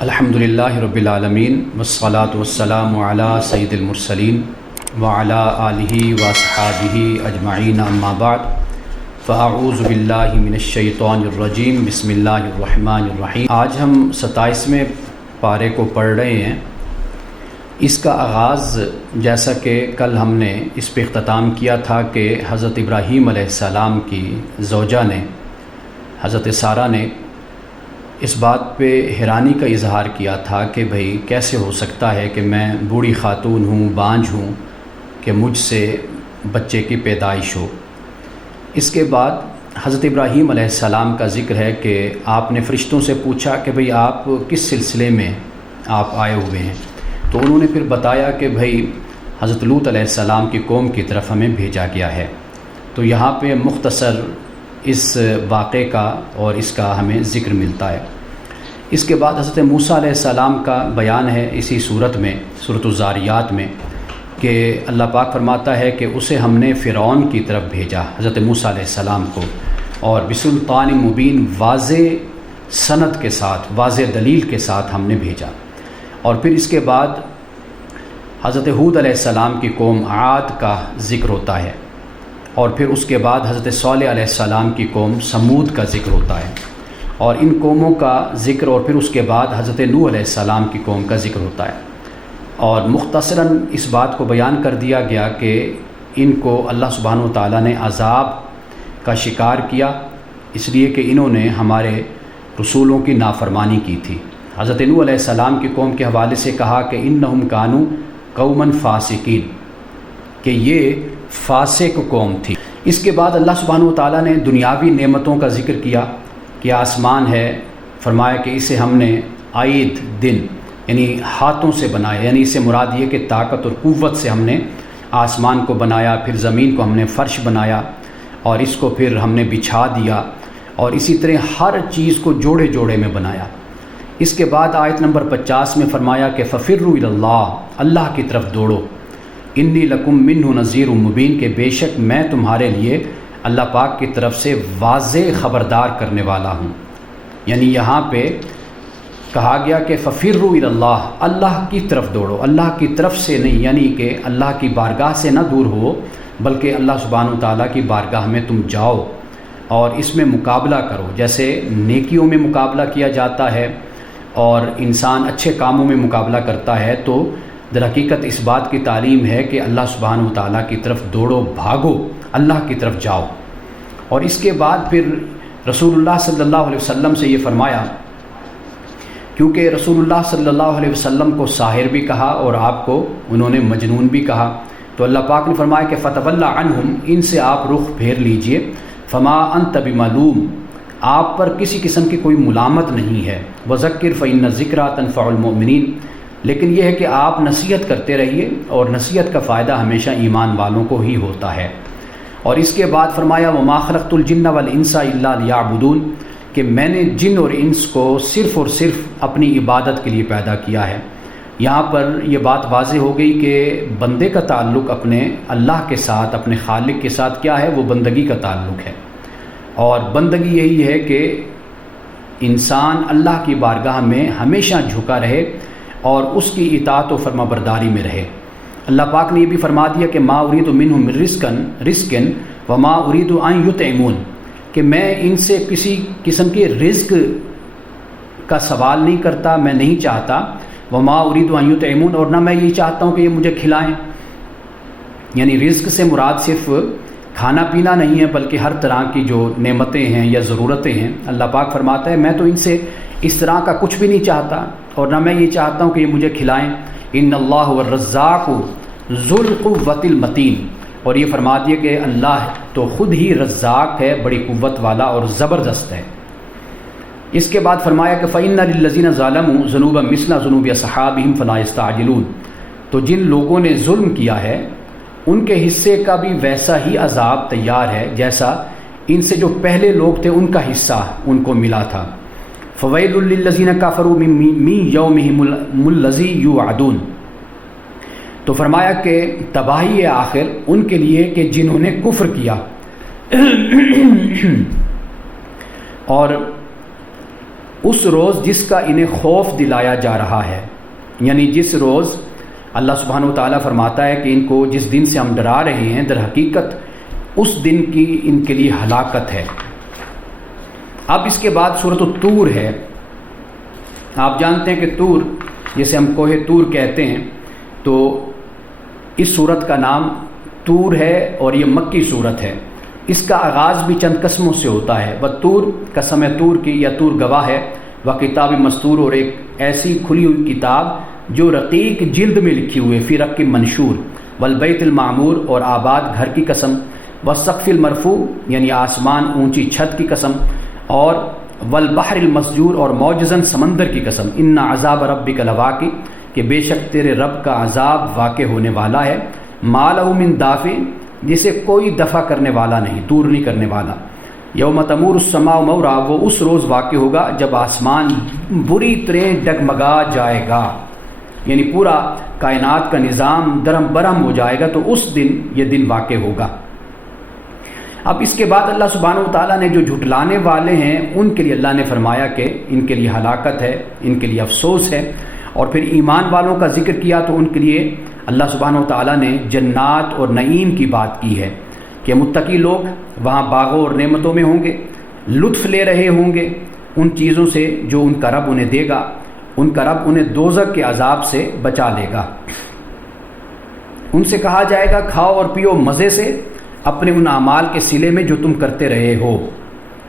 الحمدللہ رب العالمین والصلاة والسلام علی سید المرسلین وعلی آلہ واصحابہ اجمعین اما بعد فاعوذ باللہ من الشیطان الرجیم بسم اللہ الرحمن الرحیم۔ آج ہم 27ویں پارے کو پڑھ رہے ہیں۔ اس کا آغاز جیسا کہ کل ہم نے اس پہ اختتام کیا تھا کہ حضرت ابراہیم علیہ السلام کی زوجہ نے حضرت سارہ نے اس بات پہ حیرانی کا اظہار کیا تھا کہ بھئی کیسے ہو سکتا ہے کہ میں بوڑھی خاتون ہوں، بانجھ ہوں، کہ مجھ سے بچے کی پیدائش ہو۔ اس کے بعد حضرت ابراہیم علیہ السلام کا ذکر ہے کہ آپ نے فرشتوں سے پوچھا کہ بھئی آپ کس سلسلے میں آپ آئے ہوئے ہیں، تو انہوں نے پھر بتایا کہ بھئی حضرت لوط علیہ السلام کی قوم کی طرف ہمیں بھیجا گیا ہے۔ تو یہاں پہ مختصر اس واقعے کا اور اس کا ہمیں ذکر ملتا ہے۔ اس کے بعد حضرت موسیٰ علیہ السلام کا بیان ہے اسی صورت میں، سورۃ الذاریات میں، کہ اللہ پاک فرماتا ہے کہ اسے ہم نے فرعون کی طرف بھیجا، حضرت موسیٰ علیہ السلام کو، اور بسلطان مبین، واضح سند کے ساتھ، واضح دلیل کے ساتھ ہم نے بھیجا۔ اور پھر اس کے بعد حضرت ہود علیہ السلام کی قوم عاد کا ذکر ہوتا ہے، اور پھر اس کے بعد حضرت صالح علیہ السلام کی قوم سمود کا ذکر ہوتا ہے، اور ان قوموں کا ذکر، اور پھر اس کے بعد حضرت نوح علیہ السلام کی قوم کا ذکر ہوتا ہے۔ اور مختصراً اس بات کو بیان کر دیا گیا کہ ان کو اللہ سبحانہ و تعالیٰ نے عذاب کا شکار کیا اس لیے کہ انہوں نے ہمارے رسولوں کی نافرمانی کی تھی۔ حضرت نوح علیہ السلام کی قوم کے حوالے سے کہا کہ انہم کانوا قوما فاسقین، کہ یہ فاسق قوم تھی۔ اس کے بعد اللہ سبحانہ و تعالیٰ نے دنیاوی نعمتوں کا ذکر کیا کہ آسمان ہے، فرمایا کہ اسے ہم نے عید دن یعنی ہاتھوں سے بنایا، یعنی اس سے مراد یہ کہ طاقت اور قوت سے ہم نے آسمان کو بنایا، پھر زمین کو ہم نے فرش بنایا، اور اس کو پھر ہم نے بچھا دیا، اور اسی طرح ہر چیز کو جوڑے جوڑے میں بنایا۔ اس کے بعد آیت نمبر 50 میں فرمایا کہ ففروا الی اللہ، اللہ کی طرف دوڑو، انی لکم منہ نذیر مبین، کہ بے شک میں تمہارے لیے اللہ پاک کی طرف سے واضح خبردار کرنے والا ہوں۔ یعنی یہاں پہ کہا گیا کہ ففروا الی اللہ، اللہ کی طرف دوڑو، اللہ کی طرف سے نہیں، یعنی کہ اللہ کی بارگاہ سے نہ دور ہو، بلکہ اللہ سبحانہ و تعالیٰ کی بارگاہ میں تم جاؤ اور اس میں مقابلہ کرو۔ جیسے نیکیوں میں مقابلہ کیا جاتا ہے اور انسان اچھے کاموں میں مقابلہ کرتا ہے، تو در حقیقت اس بات کی تعلیم ہے کہ اللہ سبحانہ و تعالیٰ کی طرف دوڑو، بھاگو، اللہ کی طرف جاؤ۔ اور اس کے بعد پھر رسول اللہ صلی اللہ علیہ وسلم سے یہ فرمایا، کیونکہ رسول اللہ صلی اللہ علیہ وسلم کو ساحر بھی کہا اور آپ کو انہوں نے مجنون بھی کہا، تو اللہ پاک نے فرمایا کہ فتول عنہم، ان سے آپ رخ پھیر لیجئے، فما انت بملوم، آپ پر کسی قسم کی کوئی ملامت نہیں ہے، وذکر فإن الذکریٰ تنفع المؤمنین، لیکن یہ ہے کہ آپ نصیحت کرتے رہیے، اور نصیحت کا فائدہ ہمیشہ ایمان والوں کو ہی ہوتا ہے۔ اور اس کے بعد فرمایا وما خلقت الجن والانس الا لیعبدون، کہ میں نے جن اور انس کو صرف اور صرف اپنی عبادت کے لیے پیدا کیا ہے۔ یہاں پر یہ بات واضح ہو گئی کہ بندے کا تعلق اپنے اللہ کے ساتھ، اپنے خالق کے ساتھ کیا ہے، وہ بندگی کا تعلق ہے، اور بندگی یہی ہے کہ انسان اللہ کی بارگاہ میں ہمیشہ جھکا رہے اور اس کی اطاعت و فرما برداری میں رہے۔ اللہ پاک نے یہ بھی فرما دیا کہ ما ارید منہم رزقا وما ارید ان یطعمون، کہ میں ان سے کسی قسم کے رزق کا سوال نہیں کرتا، میں نہیں چاہتا، وما ارید ان یطعمون، اور نہ میں یہ چاہتا ہوں کہ یہ مجھے کھلائیں۔ یعنی رزق سے مراد صرف کھانا پینا نہیں ہے، بلکہ ہر طرح کی جو نعمتیں ہیں یا ضرورتیں ہیں۔ اللہ پاک فرماتا ہے میں تو ان سے اس طرح کا کچھ بھی نہیں چاہتا، اور نہ میں یہ چاہتا ہوں کہ یہ مجھے کھلائیں۔ ان اللہ والرزاق ذو القوۃ المتین، اور یہ فرما دیا کہ اللہ تو خود ہی رزاق ہے، بڑی قوت والا اور زبردست ہے۔ اس کے بعد فرمایا کہ فإن للذین ظلموا ذنوبا مثل ذنوب اصحابہم فلا یستعجلون، تو جن لوگوں نے ظلم کیا ہے ان کے حصے کا بھی ویسا ہی عذاب تیار ہے جیسا ان سے جو پہلے لوگ تھے ان کا حصہ ان کو ملا تھا۔ فویل للذین کفروا من یومہم الذی یوعدون، تو فرمایا کہ تباہی آخر ان کے لیے کہ جنہوں نے کفر کیا اور اس روز جس کا انہیں خوف دلایا جا رہا ہے، یعنی جس روز اللہ سبحانہ و تعالیٰ فرماتا ہے کہ ان کو جس دن سے ہم ڈرا رہے ہیں در حقیقت اس دن کی ان کے لیے ہلاکت ہے۔ اب اس کے بعد سورۃ الطور ہے۔ آپ جانتے ہیں کہ طور جسے ہم کوہ طور کہتے ہیں، تو اس سورت کا نام طور ہے اور یہ مکی سورت ہے۔ اس کا آغاز بھی چند قسموں سے ہوتا ہے۔ والطور قسم طور کی یا طور گواہ ہے، وہ کتاب مستور، اور ایک ایسی کھلی ہوئی کتاب جو رقیق جلد میں لکھی ہوئے، فی رق منشور، والبیت المعمور، اور آباد گھر کی قسم، والسقف المرفوع یعنی آسمان اونچی چھت کی قسم، اور والبحر المسجور، اور موجزن سمندر کی قسم، ان عذاب ربک لواقع، کہ بے شک تیرے رب کا عذاب واقع ہونے والا ہے، ما لہ من دافع، جسے کوئی دفع کرنے والا نہیں، دور نہیں کرنے والا۔ یوم تمور السماء مورا، وہ اس روز واقع ہوگا جب آسمان بری طرح ڈگمگا جائے گا، یعنی پورا کائنات کا نظام درہم برہم ہو جائے گا، تو اس دن یہ دن واقع ہوگا۔ اب اس کے بعد اللہ سبحانہ و تعالیٰ نے جو جھٹلانے والے ہیں ان کے لیے اللہ نے فرمایا کہ ان کے لیے ہلاکت ہے، ان کے لیے افسوس ہے، اور پھر ایمان والوں کا ذکر کیا تو ان کے لیے اللہ سبحانہ و تعالیٰ نے جنات اور نعیم کی بات کی ہے کہ متقی لوگ وہاں باغوں اور نعمتوں میں ہوں گے، لطف لے رہے ہوں گے ان چیزوں سے جو ان کا رب انہیں دے گا، ان کا رب انہیں دوزخ کے عذاب سے بچا لے گا۔ ان سے کہا جائے گا کھاؤ اور پیو مزے سے اپنے ان اعمال کے صلے میں جو تم کرتے رہے ہو،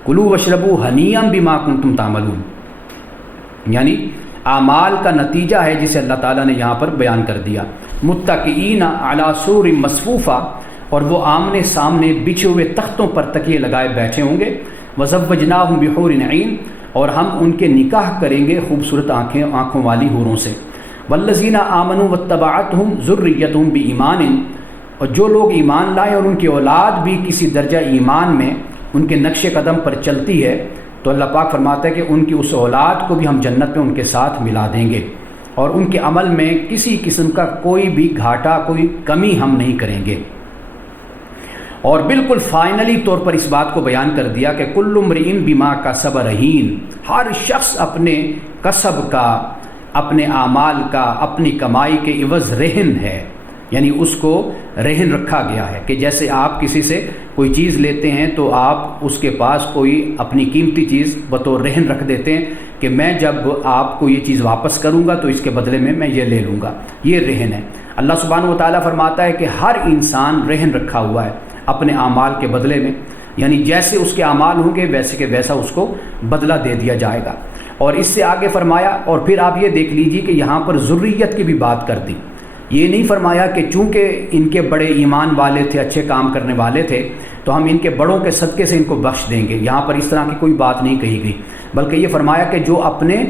کلوا واشربوا ہنیئا بما کنتم تعملون، یعنی اعمال کا نتیجہ ہے جسے اللہ تعالیٰ نے یہاں پر بیان کر دیا۔ متکئین علی سرر مصفوفہ، اور وہ آمنے سامنے بچھے ہوئے تختوں پر تکیے لگائے بیٹھے ہوں گے، وزوجناہم بحور عین، اور ہم ان کے نکاح کریں گے خوبصورت آنکھوں والی حوروں سے۔ والذین آمنوا واتبعتہم ذریتہم بایمان، اور جو لوگ ایمان لائے اور ان کی اولاد بھی کسی درجہ ایمان میں ان کے نقش قدم پر چلتی ہے، تو اللہ پاک فرماتا ہے کہ ان کی اس اولاد کو بھی ہم جنت میں ان کے ساتھ ملا دیں گے، اور ان کے عمل میں کسی قسم کا کوئی بھی گھاٹا، کوئی کمی ہم نہیں کریں گے۔ اور بالکل فائنلی طور پر اس بات کو بیان کر دیا کہ کل امرئ بما کسب رہین، ہر شخص اپنے کسب کا، اپنے اعمال کا، اپنی کمائی کے عوض رہن ہے، یعنی اس کو رہن رکھا گیا ہے۔ کہ جیسے آپ کسی سے کوئی چیز لیتے ہیں تو آپ اس کے پاس کوئی اپنی قیمتی چیز بطور رہن رکھ دیتے ہیں کہ میں جب آپ کو یہ چیز واپس کروں گا تو اس کے بدلے میں یہ لے لوں گا، یہ رہن ہے۔ اللہ سبحانہ و تعالیٰ فرماتا ہے کہ ہر انسان رہن رکھا ہوا ہے اپنے اعمال کے بدلے میں، یعنی جیسے اس کے اعمال ہوں گے ویسے کہ ویسا اس کو بدلہ دے دیا جائے گا۔ اور اس سے آگے فرمایا، اور پھر آپ یہ دیکھ لیجئے کہ یہاں پر ذریت کی بھی بات کر دی۔ یہ نہیں فرمایا کہ چونکہ ان کے بڑے ایمان والے تھے، اچھے کام کرنے والے تھے، تو ہم ان کے بڑوں کے صدقے سے ان کو بخش دیں گے، یہاں پر اس طرح کی کوئی بات نہیں کہی گئی، بلکہ یہ فرمایا کہ جو اپنے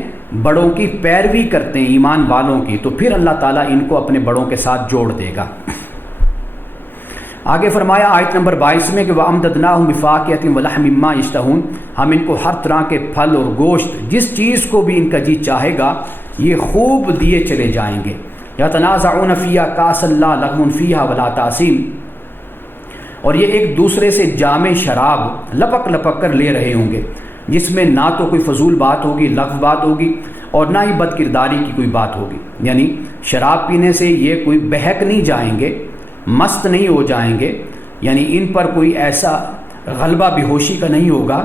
بڑوں کی پیروی کرتے ہیں ایمان والوں کی، تو پھر اللہ تعالیٰ ان کو اپنے بڑوں کے ساتھ جوڑ دے گا۔ آگے فرمایا آیت نمبر 22 میں کہ وَأَمْدَدْنَاهُمْ بِفَاكِهَةٍ وَلَحْمٍ مِّمَّا يَشْتَهُونَ، ہم ان کو ہر طرح کے پھل اور گوشت، جس چیز کو بھی ان کا جی چاہے گا، یہ خوب دیے چلے جائیں گے۔ يَتَنَازَعُونَ فِيهَا كَأْسًا لَا لَغْوٌ فِيهَا وَلَا تَأْثِيمٌ، اور یہ ایک دوسرے سے جام شراب لپک لپک کر لے رہے ہوں گے، جس میں نہ تو کوئی فضول بات ہوگی، لغو بات ہوگی، اور نہ ہی بد کرداری کی کوئی بات ہوگی۔ یعنی شراب پینے سے یہ کوئی بہک نہیں جائیں گے، مست نہیں ہو جائیں گے، یعنی ان پر کوئی ایسا غلبہ بے ہوشی کا نہیں ہوگا،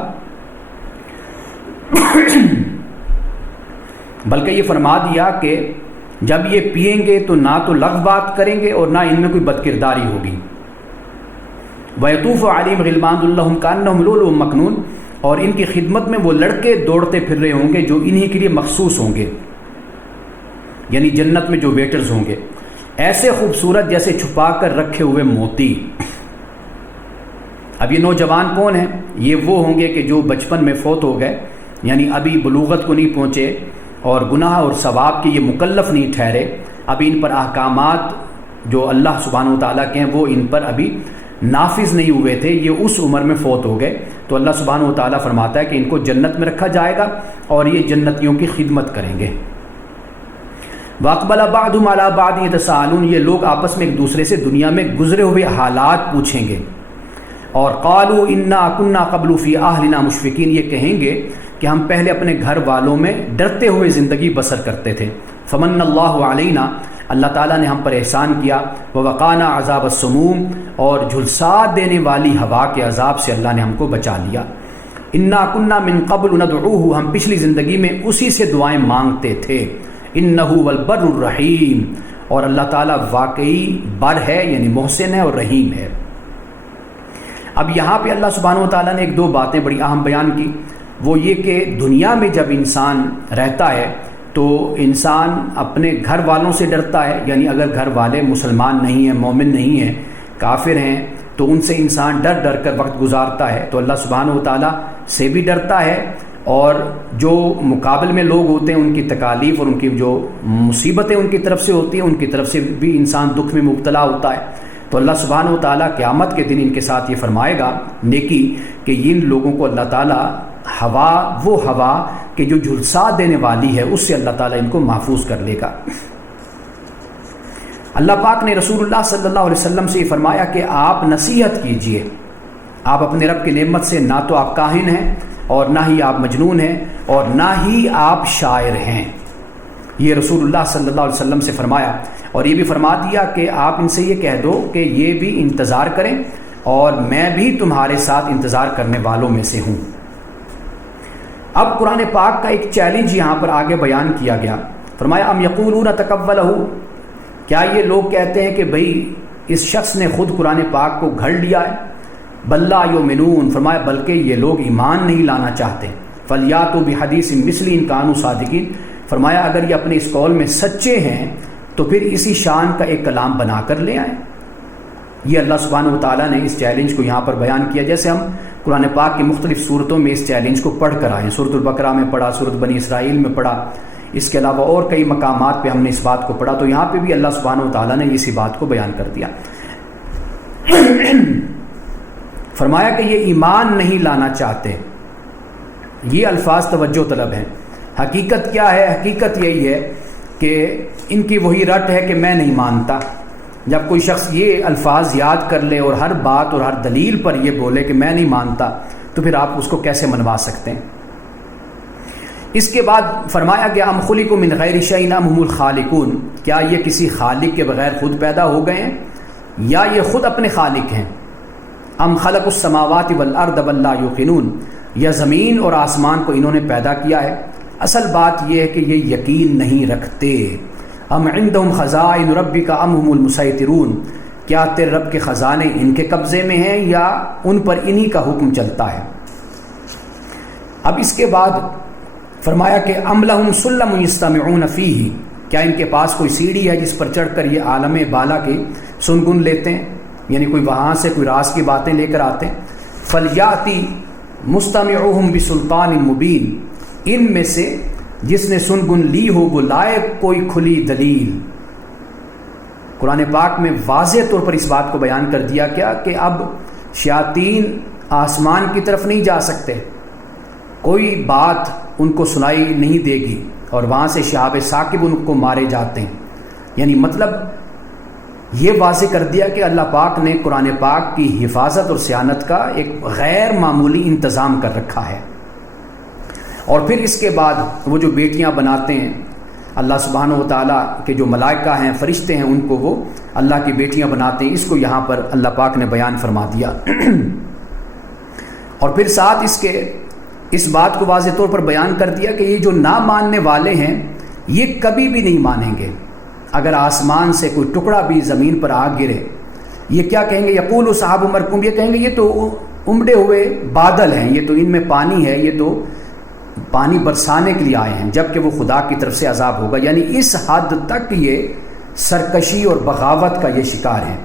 بلکہ یہ فرما دیا کہ جب یہ پئیں گے تو نہ تو لغو بات کریں گے اور نہ ان میں کوئی بد کرداری ہوگی۔ وَيَطُوفُ عَلَيْهِمْ غِلْمَانٌ لَّهُمْ كَأَنَّهُمْ لُؤْلُؤٌ مَّكْنُونٌ، اور ان کی خدمت میں وہ لڑکے دوڑتے پھر رہے ہوں گے جو انہی کے لیے مخصوص ہوں گے، یعنی جنت میں جو ویٹرز ہوں گے، ایسے خوبصورت جیسے چھپا کر رکھے ہوئے موتی۔ اب یہ نوجوان کون ہیں؟ یہ وہ ہوں گے کہ جو بچپن میں فوت ہو گئے، یعنی ابھی بلوغت کو نہیں پہنچے اور گناہ اور ثواب کے یہ مکلف نہیں ٹھہرے، ابھی ان پر احکامات جو اللہ سبحانہ و تعالیٰ کے ہیں وہ ان پر ابھی نافذ نہیں ہوئے تھے، یہ اس عمر میں فوت ہو گئے، تو اللہ سبحانہ و تعالیٰ فرماتا ہے کہ ان کو جنت میں رکھا جائے گا اور یہ جنتیوں کی خدمت کریں گے۔ وَأَقْبَلَ بَعْضُهُمْ عَلَىٰ بَعْضٍ يَتَسَاءَلُونَ، یہ لوگ آپس میں ایک دوسرے سے دنیا میں گزرے ہوئے حالات پوچھیں گے، اور قَالُوا إِنَّا كُنَّا قَبْلُ فِي أَهْلِنَا مُشْفِقِينَ، یہ کہیں گے کہ ہم پہلے اپنے گھر والوں میں ڈرتے ہوئے زندگی بسر کرتے تھے. فمن اللہ علینا، اللہ تعالیٰ نے ہم پر احسان کیا. ووقانا عذاب السموم، اور جھلسا دینے والی ہوا کے عذاب سے اللہ نے ہم کو بچا لیا. انا کنا من قبل ندعوہ، ہم پچھلی زندگی میں اسی سے دعائیں مانگتے تھے. انہ هو البر الرحیم، اور اللہ تعالیٰ واقعی بر ہے، یعنی محسن ہے اور رحیم ہے. اب یہاں پہ اللہ سبحانہ و تعالیٰ نے ایک دو باتیں بڑی اہم بیان کی. وہ یہ کہ دنیا میں جب انسان رہتا ہے تو انسان اپنے گھر والوں سے ڈرتا ہے، یعنی اگر گھر والے مسلمان نہیں ہیں، مومن نہیں ہیں، کافر ہیں، تو ان سے انسان ڈر ڈر کر وقت گزارتا ہے. تو اللہ سبحانہ و تعالیٰ سے بھی ڈرتا ہے، اور جو مقابل میں لوگ ہوتے ہیں ان کی تکالیف اور ان کی جو مصیبتیں ان کی طرف سے ہوتی ہیں، ان کی طرف سے بھی انسان دکھ میں مبتلا ہوتا ہے. تو اللہ سبحانہ و تعالیٰ قیامت کے دن ان کے ساتھ یہ فرمائے گا نیکی کہ ان لوگوں کو اللہ تعالیٰ وہ ہوا کہ جو جھلسا دینے والی ہے اس سے اللہ تعالیٰ ان کو محفوظ کر لے گا. اللہ پاک نے رسول اللہ صلی اللہ علیہ وسلم سے یہ فرمایا کہ آپ نصیحت کیجئے. آپ اپنے رب کی نعمت سے نہ تو آپ کاہن ہیں، اور نہ ہی آپ مجنون ہیں، اور نہ ہی آپ شاعر ہیں. یہ رسول اللہ صلی اللہ علیہ وسلم سے فرمایا، اور یہ بھی فرما دیا کہ آپ ان سے یہ کہہ دو کہ یہ بھی انتظار کریں اور میں بھی تمہارے ساتھ انتظار کرنے والوں میں سے ہوں. اب قرآن پاک کا ایک چیلنج یہاں پر آگے بیان کیا گیا. فرمایا ام یقولون تقولہ، کیا یہ لوگ کہتے ہیں کہ بھئی اس شخص نے خود قرآن پاک کو گھڑ لیا ہے. بل لا یؤمنون، فرمایا بلکہ یہ لوگ ایمان نہیں لانا چاہتے. فلیاتوا بحدیث مثلہ ان کانوا صادقین، فرمایا اگر یہ اپنے اس قول میں سچے ہیں تو پھر اسی شان کا ایک کلام بنا کر لے آئیں. یہ اللہ سبحانہ و تعالیٰ نے اس چیلنج کو یہاں پر بیان کیا. جیسے ہم قرآن پاک کی مختلف صورتوں میں اس چیلنج کو پڑھ کر آئے ہیں. سورۃ البقرہ میں پڑھا، سورۃ بنی اسرائیل میں پڑھا، اس کے علاوہ اور کئی مقامات پہ ہم نے اس بات کو پڑھا. تو یہاں پہ بھی اللہ سبحانہ و تعالیٰ نے اسی بات کو بیان کر دیا. فرمایا کہ یہ ایمان نہیں لانا چاہتے. یہ الفاظ توجہ طلب ہیں. حقیقت کیا ہے؟ حقیقت یہی ہے کہ ان کی وہی رٹ ہے کہ میں نہیں مانتا. جب کوئی شخص یہ الفاظ یاد کر لے اور ہر بات اور ہر دلیل پر یہ بولے کہ میں نہیں مانتا، تو پھر آپ اس کو کیسے منوا سکتے ہیں؟ اس کے بعد فرمایا گیا ام خلقوا من غیر شیء ام هم الخالقون، کیا یہ کسی خالق کے بغیر خود پیدا ہو گئے ہیں یا یہ خود اپنے خالق ہیں؟ ام خلقوا السماوات والارض بل لا یوقنون، یا زمین اور آسمان کو انہوں نے پیدا کیا ہے. اصل بات یہ ہے کہ یہ یقین نہیں رکھتے. ام عندهم خزائن ربک ام هم المسیطرون، کیا تیرے رب کے خزانے ان کے قبضے میں ہیں یا ان پر انہی کا حکم چلتا ہے. اب اس کے بعد فرمایا کہ ام لهم سلم یستمعون فیہ، کیا ان کے پاس کوئی سیڑھی ہے جس پر چڑھ کر یہ عالم بالا کی سنگن لیتے ہیں، یعنی کوئی وہاں سے کوئی راز کی باتیں لے کر آتے ہیں. فلیاتی مستمعهم بسلطان مبین، ان میں سے جس نے سنگن لی ہو وہ لائے کوئی کھلی دلیل. قرآن پاک میں واضح طور پر اس بات کو بیان کر دیا کیا کہ اب شیاطین آسمان کی طرف نہیں جا سکتے، کوئی بات ان کو سنائی نہیں دے گی، اور وہاں سے شہاب ثاقب ان کو مارے جاتے ہیں. یعنی مطلب یہ واضح کر دیا کہ اللہ پاک نے قرآن پاک کی حفاظت اور صیانت کا ایک غیر معمولی انتظام کر رکھا ہے. اور پھر اس کے بعد وہ جو بیٹیاں بناتے ہیں، اللہ سبحانہ و تعالیٰ کے جو ملائکہ ہیں، فرشتے ہیں، ان کو وہ اللہ کی بیٹیاں بناتے ہیں. اس کو یہاں پر اللہ پاک نے بیان فرما دیا. اور پھر ساتھ اس بات کو واضح طور پر بیان کر دیا کہ یہ جو نہ ماننے والے ہیں یہ کبھی بھی نہیں مانیں گے. اگر آسمان سے کوئی ٹکڑا بھی زمین پر آ گرے، یہ کیا کہیں گے؟ یقول صحاب مرکوم، یہ کہیں گے یہ تو امڑے ہوئے بادل ہیں، یہ تو ان میں پانی ہے، یہ تو پانی برسانے کے لیے آئے ہیں، جبکہ وہ خدا کی طرف سے عذاب ہوگا. یعنی اس حد تک یہ سرکشی اور بغاوت کا یہ شکار ہیں.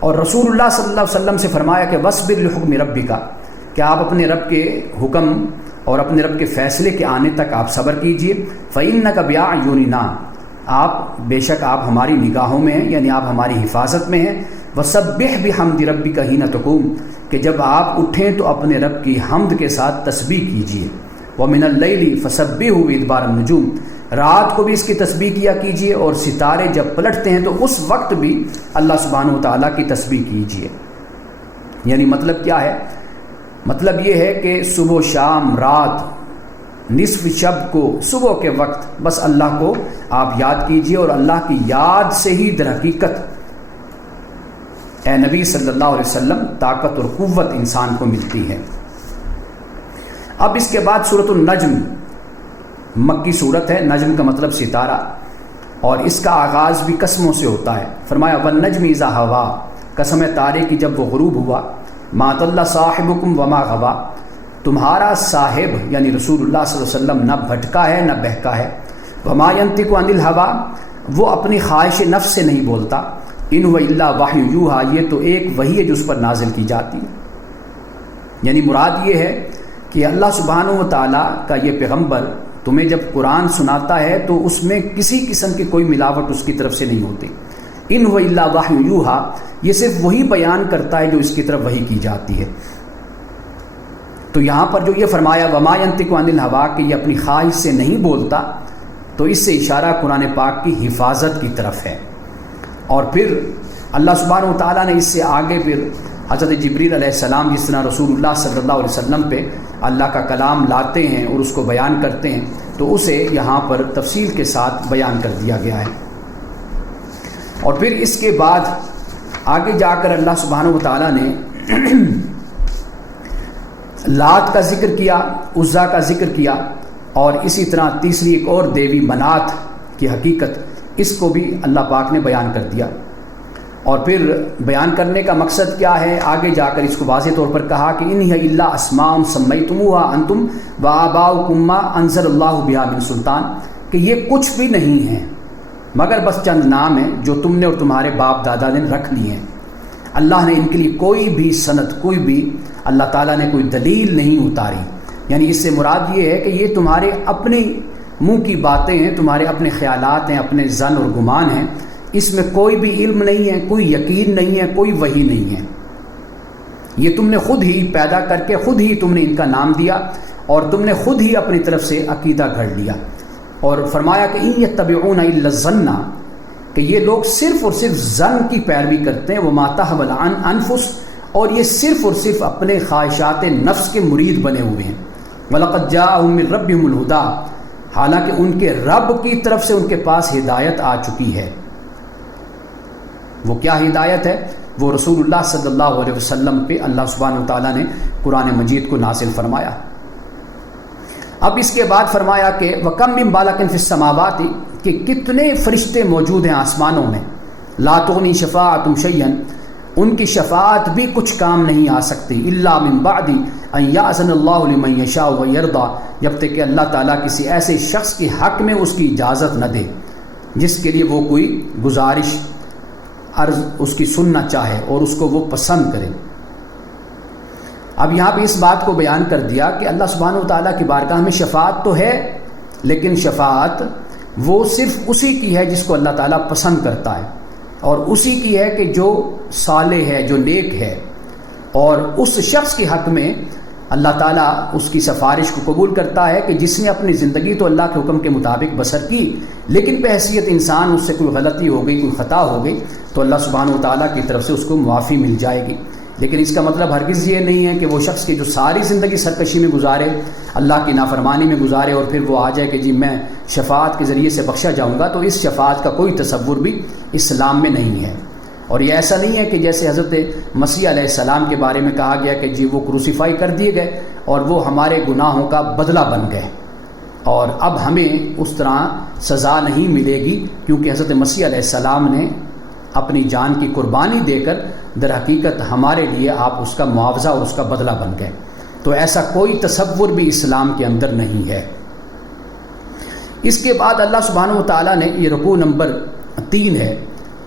اور رسول اللہ صلی اللہ علیہ وسلم سے فرمایا کہ وَاصْبِرْ لِحُکْمِ رَبِّکَ، کہ آپ اپنے رب کے حکم اور اپنے رب کے فیصلے کے آنے تک آپ صبر کیجئے. فَإِنَّكَ بِأَعْيُنِنَا، آپ بے شک آپ ہماری نگاہوں میں ہیں، یعنی آپ ہماری حفاظت میں ہیں. وَسَبِّحْ بِحَمْدِ رَبِّكَ حِينَ تَقُومُ، کہ جب آپ اٹھیں تو اپنے رب کی حمد کے ساتھ تسبیح کیجئے. وَمِنَ اللَّيْلِ فَسَبِّحْهُ وَإِدْبَارَ النُّجُومِ، رات کو بھی اس کی تسبیح کیا کیجئے اور ستارے جب پلٹتے ہیں تو اس وقت بھی اللہ سبحانہ و تعالیٰ کی تسبیح کیجئے. یعنی مطلب کیا ہے؟ مطلب یہ ہے کہ صبح و شام رات نصف شب کو صبح کے وقت بس اللہ کو آپ یاد کیجئے، اور اللہ کی یاد سے ہی در حقیقت اے نبی صلی اللہ علیہ وسلم طاقت اور قوت انسان کو ملتی ہے۔ اب اس کے بعد سورۃ النجم مکی صورت ہے، نجم کا مطلب ستارہ، اور اس کا آغاز بھی قسموں سے ہوتا ہے۔ فرمایا والنجم اذا ہوا، قسم تارے کی جب وہ غروب ہوا، ما ضل صاحبکم وما غوا، تمہارا صاحب یعنی رسول اللہ صلی اللہ علیہ وسلم نہ بھٹکا ہے نہ بہکا ہے، وما ينطق عن الهوى، وہ اپنی خواہش نفس سے نہیں بولتا، ان هو الا وحی یوحى، یہ تو ایک وحی ہے جو اس پر نازل کی جاتی ہے۔ یعنی مراد یہ ہے کہ اللہ سبحانہ و تعالیٰ کا یہ پیغمبر تمہیں جب قرآن سناتا ہے تو اس میں کسی قسم کی کوئی ملاوٹ اس کی طرف سے نہیں ہوتی۔ ان هو الا وحی یوحى، یہ صرف وہی بیان کرتا ہے جو اس کی طرف وحی کی جاتی ہے۔ تو یہاں پر جو یہ فرمایا وما ينطق عن الهوى کہ یہ اپنی خواہش سے نہیں بولتا، تو اس سے اشارہ قرآن پاک کی حفاظت کی طرف ہے۔ اور پھر اللہ سبحانہ و تعالیٰ نے اس سے آگے پھر حضرت جبریل علیہ السلام جس طرح رسول اللہ صلی اللہ علیہ وسلم پہ اللہ کا کلام لاتے ہیں اور اس کو بیان کرتے ہیں، تو اسے یہاں پر تفصیل کے ساتھ بیان کر دیا گیا ہے۔ اور پھر اس کے بعد آگے جا کر اللہ سبحانہ و تعالیٰ نے لات کا ذکر کیا، عزا کا ذکر کیا، اور اسی طرح تیسری ایک اور دیوی منات کی حقیقت، اس کو بھی اللہ پاک نے بیان کر دیا۔ اور پھر بیان کرنے کا مقصد کیا ہے، آگے جا کر اس کو واضح طور پر کہا کہ ان ہی الا اسماء سمیتموها انتم وآباؤکم ما انزل اللہ بہا من سلطان، کہ یہ کچھ بھی نہیں ہے مگر بس چند نام ہیں جو تم نے اور تمہارے باپ دادا نے رکھ لیے ہیں۔ اللہ نے ان کے لیے کوئی بھی سند، کوئی بھی اللہ تعالیٰ نے کوئی دلیل نہیں اتاری۔ یعنی اس سے مراد یہ ہے کہ یہ تمہارے اپنے منہ کی باتیں ہیں، تمہارے اپنے خیالات ہیں، اپنے ظن اور گمان ہیں، اس میں کوئی بھی علم نہیں ہے، کوئی یقین نہیں ہے، کوئی وحی نہیں ہے۔ یہ تم نے خود ہی پیدا کر کے خود ہی تم نے ان کا نام دیا، اور تم نے خود ہی اپنی طرف سے عقیدہ گھڑ لیا۔ اور فرمایا کہ ان یتبعون الا الظن، کہ یہ لوگ صرف اور صرف ظن کی پیروی کرتے ہیں، وما تهوى الانفس، اور یہ صرف اور صرف اپنے خواہشات نفس کے مرید بنے ہوئے ہیں۔ وَلَقَدْ جَاءَهُم مِّن رَّبِّهِمُ الْهُدَىٰ، حالانکہ ان کے رب کی طرف سے ان کے پاس ہدایت آ چکی ہے۔ وہ کیا ہدایت ہے؟ وہ رسول اللہ صلی اللہ علیہ وسلم پہ اللہ سبحانہ وتعالیٰ نے قرآن مجید کو نازل فرمایا۔ اب اس کے بعد فرمایا کہ وَكَمْ مِن مَّلَكٍ فِي السَّمَاوَاتِ، کہ کتنے فرشتے موجود ہیں آسمانوں میں، لَا تُغْنِي شَفَاعَتُهُمْ شَيْئًا، ان کی شفاعت بھی کچھ کام نہیں آ سکتی، الا من بعد ان یأذن اللہ لمن یشاء ویرضی، جب تک کہ اللہ تعالیٰ کسی ایسے شخص کے حق میں اس کی اجازت نہ دے جس کے لیے وہ کوئی گزارش عرض اس کی سننا چاہے اور اس کو وہ پسند کرے۔ اب یہاں پہ اس بات کو بیان کر دیا کہ اللہ سبحانہ وتعالیٰ کی بارگاہ میں شفاعت تو ہے، لیکن شفاعت وہ صرف اسی کی ہے جس کو اللہ تعالیٰ پسند کرتا ہے، اور اسی کی ہے کہ جو صالح ہے، جو نیک ہے، اور اس شخص کے حق میں اللہ تعالیٰ اس کی سفارش کو قبول کرتا ہے کہ جس نے اپنی زندگی تو اللہ کے حکم کے مطابق بسر کی، لیکن بحیثیت انسان اس سے کوئی غلطی ہو گئی، کوئی خطا ہو گئی، تو اللہ سبحانہ وتعالیٰ کی طرف سے اس کو معافی مل جائے گی۔ لیکن اس کا مطلب ہرگز یہ نہیں ہے کہ وہ شخص کی جو ساری زندگی سرکشی میں گزارے، اللہ کی نافرمانی میں گزارے، اور پھر وہ آ جائے کہ جی میں شفاعت کے ذریعے سے بخشا جاؤں گا، تو اس شفاعت کا کوئی تصور بھی اسلام میں نہیں ہے۔ اور یہ ایسا نہیں ہے کہ جیسے حضرت مسیح علیہ السلام کے بارے میں کہا گیا کہ جی وہ کروسیفائی کر دیے گئے اور وہ ہمارے گناہوں کا بدلہ بن گئے، اور اب ہمیں اس طرح سزا نہیں ملے گی، کیونکہ حضرت مسیح علیہ السلام نے اپنی جان کی قربانی دے کر در حقیقت ہمارے لیے آپ اس کا معاوضہ اور اس کا بدلہ بن گئے۔ تو ایسا کوئی تصور بھی اسلام کے اندر نہیں ہے۔ اس کے بعد اللہ سبحانہ وتعالیٰ نے یہ رکوع نمبر 3 ہے،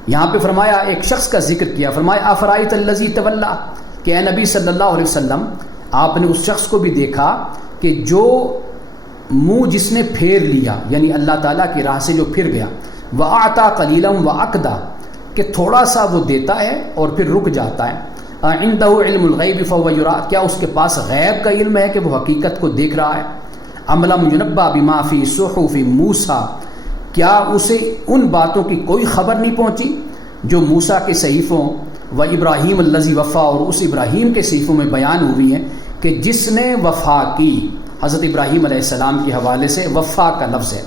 یہاں پہ فرمایا ایک شخص کا ذکر کیا، فرمایا افرائیت الذی تولی، کہ اے نبی صلی اللہ علیہ وسلم آپ نے اس شخص کو بھی دیکھا کہ جو منہ جس نے پھیر لیا، یعنی اللہ تعالیٰ کی راہ سے جو پھر گیا، وَأَعْطَى قَلِيلًا وَأَكْدَى، کہ تھوڑا سا وہ دیتا ہے اور پھر رک جاتا ہے، عِندَهُ عِلْمُ الْغَيْبِ فَهُوَ يُرَىٰ، کیا اس کے پاس غیب کا علم ہے کہ وہ حقیقت کو دیکھ رہا ہے، أَمْ لَمْ يُنَبَّأْ بِمَا فِي صُحُفِ مُوسَىٰ، کیا اسے ان باتوں کی کوئی خبر نہیں پہنچی جو موسیٰ کے صحیفوں و ابراہیم الذی وفا، اور اس ابراہیم کے صحیفوں میں بیان ہوئی ہیں کہ جس نے وفا کی، حضرت ابراہیم علیہ السلام کے حوالے سے وفا کا لفظ ہے،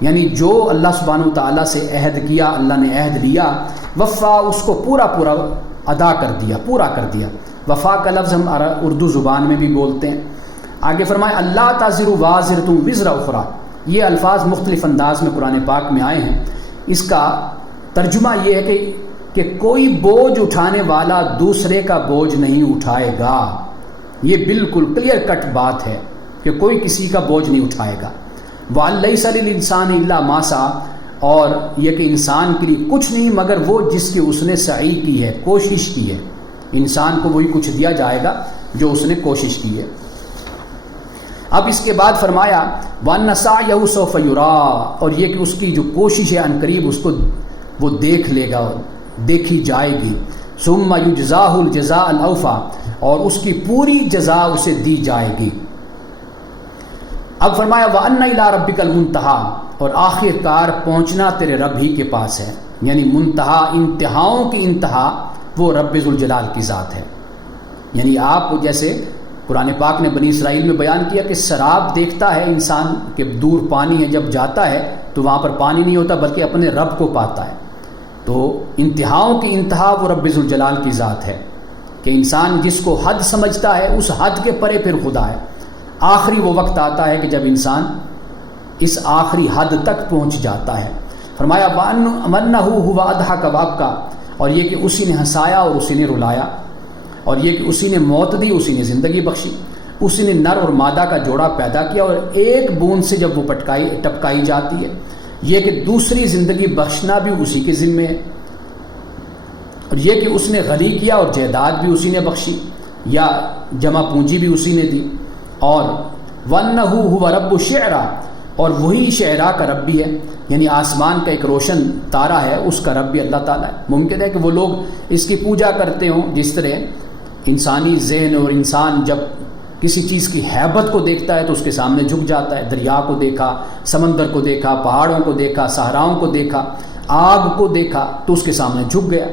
یعنی جو اللہ سبحانہ وتعالیٰ سے عہد کیا، اللہ نے عہد لیا، وفا اس کو پورا ادا کر دیا، پورا کر دیا۔ وفا کا لفظ ہم اردو زبان میں بھی بولتے ہیں۔ آگے فرمائے اللہ تزر وازرۃ وزر اخری، یہ الفاظ مختلف انداز میں قرآن پاک میں آئے ہیں۔ اس کا ترجمہ یہ ہے کہ کوئی بوجھ اٹھانے والا دوسرے کا بوجھ نہیں اٹھائے گا۔ یہ بالکل کلیئر کٹ بات ہے کہ کوئی کسی کا بوجھ نہیں اٹھائے گا۔ وَأَن لَيْسَ لِلْإِنسَانِ إِلَّا مَا سَعَىٰ، اور یہ کہ انسان کے لیے کچھ نہیں مگر وہ جس کی اس نے سعی کی ہے، کوشش کی ہے۔ انسان کو وہی کچھ دیا جائے گا جو اس نے کوشش کی ہے۔ اب اس کے بعد فرمایا وَأَنَّ سَعْيَهُ سَوْفَ يُرَىٰ، اور یہ کہ اس کی جو کوشش ہے عنقریب اس کو وہ دیکھ لے گا، دیکھی جائے گی۔ ثُمَّ يُجْزَاهُ الْجَزَاءَ الْأَوْفَىٰ، اور اس کی پوری جزا اسے دی جائے گی۔ اب فرمایا وَأَنَّ إِلَىٰ رَبِّكَ الْمُنتَهَىٰ، اور آخر کار پہنچنا تیرے رب ہی کے پاس ہے، یعنی منتہا، انتہاؤں کی انتہا وہ رب ذوالجلال کی ذات ہے۔ یعنی آپ جیسے قرآن پاک نے بنی اسرائیل میں بیان کیا کہ سراب دیکھتا ہے انسان کہ دور پانی ہے، جب جاتا ہے تو وہاں پر پانی نہیں ہوتا بلکہ اپنے رب کو پاتا ہے۔ تو انتہاؤں کی انتہا وہ رب ذوالجلال کی ذات ہے کہ انسان جس کو حد سمجھتا ہے اس حد کے پرے پھر خدا ہے۔ آخری وہ وقت آتا ہے کہ جب انسان اس آخری حد تک پہنچ جاتا ہے۔ فرمایا وَأَنَّهُ هُوَ أَضْحَكَ وَأَبْكَىٰ، اور یہ کہ اسی نے ہنسایا اور اسی نے رلایا، اور یہ کہ اسی نے موت دی، اسی نے زندگی بخشی، اسی نے نر اور مادہ کا جوڑا پیدا کیا، اور ایک بوند سے جب وہ ٹپکائی جاتی ہے، یہ کہ دوسری زندگی بخشنا بھی اسی کے ذمے ہے، اور یہ کہ اس نے غنی کیا اور جائیداد بھی اسی نے بخشی یا جمع پونجی بھی اسی نے دی۔ اور وَأَنَّهُ هُوَ رَبُّ الشِّعْرَىٰ، اور وہی شعراء کا رب بھی ہے، یعنی آسمان کا ایک روشن تارا ہے اس کا رب بھی اللہ تعالیٰ ہے۔ ممکن ہے کہ وہ لوگ اس کی پوجا کرتے ہوں، جس طرح انسانی ذہن اور انسان جب کسی چیز کی ہیبت کو دیکھتا ہے تو اس کے سامنے جھک جاتا ہے۔ دریا کو دیکھا، سمندر کو دیکھا، پہاڑوں کو دیکھا، صحراؤں کو دیکھا، آگ کو دیکھا تو اس کے سامنے جھک گیا۔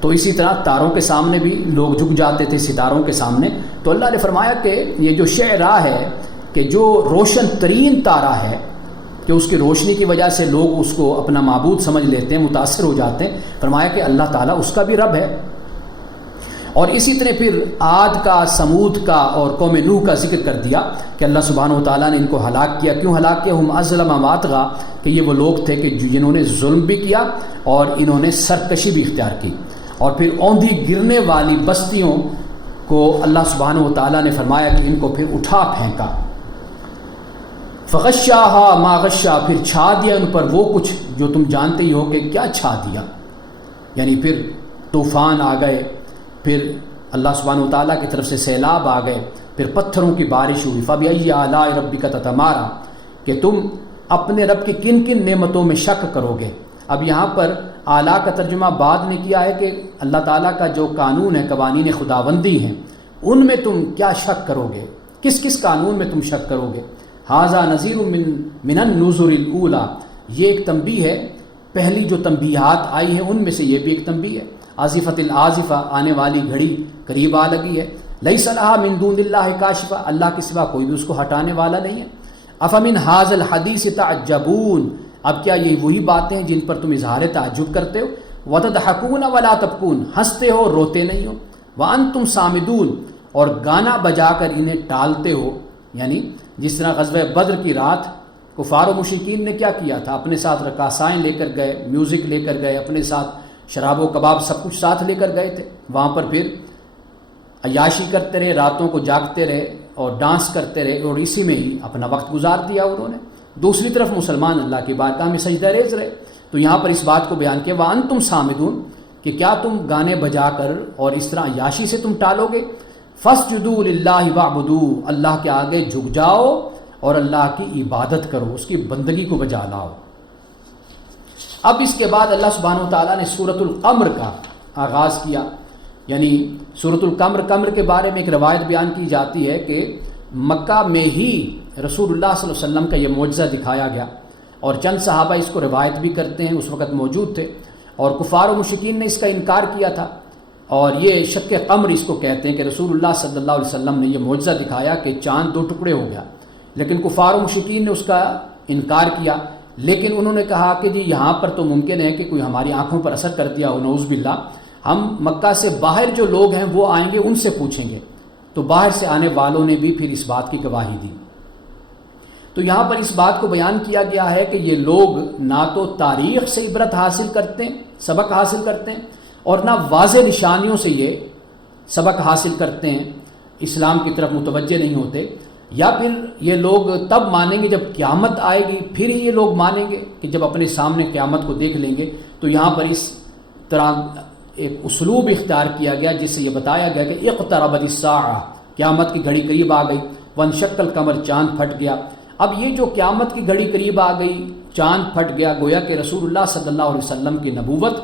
تو اسی طرح تاروں کے سامنے بھی لوگ جھک جاتے تھے، ستاروں کے سامنے۔ تو اللہ نے فرمایا کہ یہ جو شعراء ہے کہ جو روشن ترین تارا ہے کہ اس کی روشنی کی وجہ سے لوگ اس کو اپنا معبود سمجھ لیتے ہیں، متاثر ہو جاتے ہیں، فرمایا کہ اللہ تعالیٰ اس کا بھی رب ہے۔ اور اسی طرح پھر عاد کا، سمود کا اور قوم نوح کا ذکر کر دیا کہ اللہ سبحانہ وتعالیٰ نے ان کو ہلاک کیا۔ کیوں ہلاک کیا؟ ہم اظلم واتغا، کہ یہ وہ لوگ تھے کہ جنہوں نے ظلم بھی کیا اور انہوں نے سرکشی بھی اختیار کی۔ اور پھر اوندھی گرنے والی بستیوں کو اللہ سبحانہ وتعالیٰ نے فرمایا کہ ان کو پھر اٹھا پھینکا۔ فغشاها ما غشا، پھر چھا دیا ان پر وہ کچھ جو تم جانتے ہی ہو کہ کیا چھا دیا، یعنی پھر طوفان آ گئے، پھر اللہ سبحانہ وتعالیٰ کی طرف سے سیلاب آ گئے، پھر پتھروں کی بارش ہوئی۔ فَبِأَيِّ آلَاءِ رَبِّكَ تَتَمَارَىٰ، کہ تم اپنے رب کی کن کن نعمتوں میں شک کرو گے۔ اب یہاں پر اعلیٰ کا ترجمہ بعد نے کیا ہے کہ اللہ تعالیٰ کا جو قانون ہے، قوانین خداوندی ہیں، ان میں تم کیا شک کرو گے، کس کس قانون میں تم شک کرو گے۔ ھذا نذیر من النذر الاولیٰ، یہ ایک تنبیہ ہے، پہلی جو تنبیہات آئی ہیں ان میں سے یہ بھی ایک تنبیہ ہے۔ آزفۃ العازفہ، آنے والی گھڑی قریب آ لگی ہے۔ لیس لہا من دون اللہ کاشفہ، اللہ کے سوا کوئی بھی اس کو ہٹانے والا نہیں ہے۔ افمن ھذا الحدیث تعجبون، اب کیا یہ وہی باتیں ہیں جن پر تم اظہار تعجب کرتے ہو؟ وتضحکون ولا تبکون، ہنستے ہو روتے نہیں ہو۔ وانتم صامدون، اور گانا بجا کر انہیں ٹالتے ہو، یعنی جس طرح غزوہ بدر کی رات کفار و مشرکین نے کیا کیا تھا، اپنے ساتھ رقاصائیں لے کر گئے، میوزک لے کر گئے، اپنے ساتھ شراب و کباب سب کچھ ساتھ لے کر گئے تھے، وہاں پر پھر عیاشی کرتے رہے، راتوں کو جاگتے رہے اور ڈانس کرتے رہے، اور اسی میں ہی اپنا وقت گزار دیا انہوں نے۔ دوسری طرف مسلمان اللہ کی بارگاہ میں سجدہ ریز رہے۔ تو یہاں پر اس بات کو بیان کیا وَأَنْتُمْ صَامِدُونَ، کہ کیا تم گانے بجا کر اور اس طرح عیاشی سے تم ٹالو گے۔ فَاسْجُدُوا لِلَّهِ وَاعْبُدُوا، اللہ کے آگے جھک جاؤ اور اللہ کی عبادت کرو، اس کی بندگی کو بجا لاؤ۔ اب اس کے بعد اللہ سبحانہ وتعالیٰ نے سورۃ القمر کا آغاز کیا، یعنی سورۃ القمر، قمر کے بارے میں ایک روایت بیان کی جاتی ہے کہ مکہ میں ہی رسول اللہ صلی اللہ علیہ وسلم کا یہ معجزہ دکھایا گیا، اور چند صحابہ اس کو روایت بھی کرتے ہیں، اس وقت موجود تھے، اور کفار و مشرکین نے اس کا انکار کیا تھا، اور یہ شق قمر اس کو کہتے ہیں کہ رسول اللہ صلی اللہ علیہ وسلم نے یہ معجزہ دکھایا کہ چاند دو ٹکڑے ہو گیا، لیکن کفار و مشرکین نے اس کا انکار کیا، لیکن انہوں نے کہا کہ جی یہاں پر تو ممکن ہے کہ کوئی ہماری آنکھوں پر اثر کر دیا ہو، نعوذ باللہ، ہم مکہ سے باہر جو لوگ ہیں وہ آئیں گے، ان سے پوچھیں گے۔ تو باہر سے آنے والوں نے بھی پھر اس بات کی گواہی دی۔ تو یہاں پر اس بات کو بیان کیا گیا ہے کہ یہ لوگ نہ تو تاریخ سے عبرت حاصل کرتے ہیں، سبق حاصل کرتے ہیں، اور نہ واضح نشانیوں سے یہ سبق حاصل کرتے ہیں، اسلام کی طرف متوجہ نہیں ہوتے، یا پھر یہ لوگ تب مانیں گے جب قیامت آئے گی، پھر ہی یہ لوگ مانیں گے کہ جب اپنے سامنے قیامت کو دیکھ لیں گے۔ تو یہاں پر اس طرح ایک اسلوب اختیار کیا گیا جس سے یہ بتایا گیا کہ اقتربت الساعہ، قیامت کی گھڑی قریب آ گئی، وانشق القمر، چاند پھٹ گیا۔ اب یہ جو قیامت کی گھڑی قریب آ گئی، چاند پھٹ گیا، گویا کہ رسول اللہ صلی اللہ علیہ وسلم کی نبوت،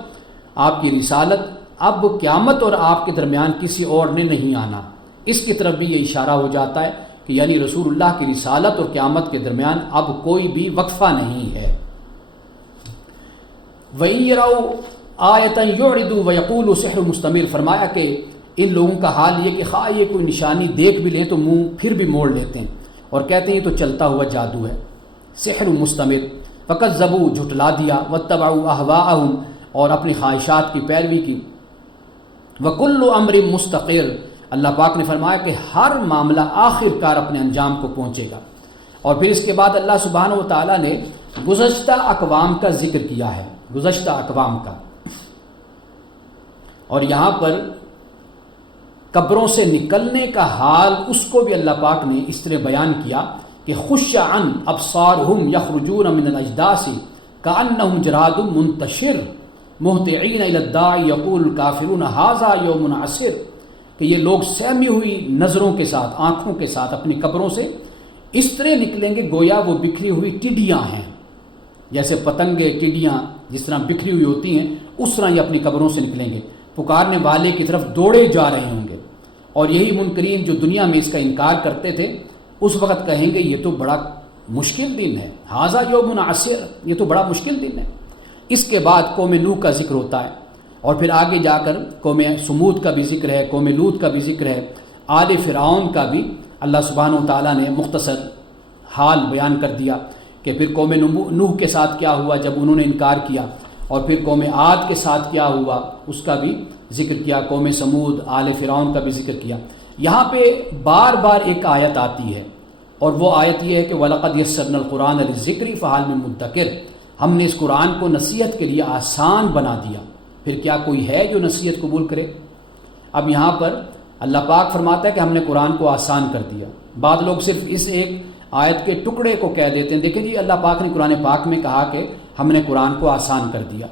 آپ کی رسالت، اب قیامت اور آپ کے درمیان کسی اور نے نہیں آنا۔ اس کی طرف بھی یہ اشارہ ہو جاتا ہے کہ یعنی رسول اللہ کی رسالت اور قیامت کے درمیان اب کوئی بھی وقفہ نہیں ہے۔ وَإِن يَرَوْا آیَةً يُعْرِضُوا وَيَقُولُوا سِحْرٌ مُسْتَمِرٌ، فرمایا کہ ان لوگوں کا حال یہ کہ خواہ یہ کوئی نشانی دیکھ بھی لیں تو منہ پھر بھی موڑ لیتے ہیں اور کہتے ہیں یہ تو چلتا ہوا جادو ہے، سحر مستمر۔ فَكَذَّبُوا، جھٹلا دیا، وَاتَّبَعُوا أَهْوَاءَهُمْ، اور اپنی خواہشات کی پیروی کی۔ وَكُلُّ أَمْرٍ مُسْتَقِرٌ، اللہ پاک نے فرمایا کہ ہر معاملہ آخر کار اپنے انجام کو پہنچے گا۔ اور پھر اس کے بعد اللہ سبحانہ و تعالیٰ نے گزشتہ اقوام کا ذکر کیا ہے، گزشتہ اقوام کا، اور یہاں پر قبروں سے نکلنے کا حال اس کو بھی اللہ پاک نے اس طرح بیان کیا کہ خش عن ابصارہم یخرجون من الاجداث کأنہم جراد منتشر مہطعین الی الداع یقول الکافرون ھذا یوم عسر، کہ یہ لوگ سہمی ہوئی نظروں کے ساتھ، آنکھوں کے ساتھ اپنی قبروں سے اس طرح نکلیں گے گویا وہ بکھری ہوئی ٹڈیاں ہیں، جیسے پتنگیں ٹڈیاں جس طرح بکھری ہوئی ہوتی ہیں اس طرح یہ اپنی قبروں سے نکلیں گے، پکارنے والے کی طرف دوڑے جا رہے ہوں گے۔ اور یہی منکرین جو دنیا میں اس کا انکار کرتے تھے اس وقت کہیں گے یہ تو بڑا مشکل دن ہے، ھذا یوم عسر، یہ تو بڑا مشکل دن ہے۔ اس کے بعد قوم نوح کا ذکر ہوتا ہے، اور پھر آگے جا کر قوم سمود کا بھی ذکر ہے، قوم لوط کا بھی ذکر ہے، آل فرعون کا بھی اللہ سبحانہ و تعالیٰ نے مختصر حال بیان کر دیا کہ پھر قوم نوح کے ساتھ کیا ہوا جب انہوں نے انکار کیا، اور پھر قوم عاد کے ساتھ کیا ہوا اس کا بھی ذکر کیا، قوم سمود، آل فرعون کا بھی ذکر کیا۔ یہاں پہ بار بار ایک آیت آتی ہے، اور وہ آیت یہ ہے کہ وَلَقَدْ يَسَّرْنَا الْقُرْآنَ لِلذِّكْرِ فَهَلْ مِن مُدَّكِرٍ، ہم نے اس قرآن کو نصیحت کے لیے آسان بنا دیا، پھر کیا کوئی ہے جو نصیحت قبول کرے؟ اب یہاں پر اللہ پاک فرماتا ہے کہ ہم نے قرآن کو آسان کر دیا۔ بعض لوگ صرف اس ایک آیت کے ٹکڑے کو کہہ دیتے ہیں، دیکھیں جی اللہ پاک نے قرآن پاک میں کہا کہ ہم نے قرآن کو آسان کر دیا،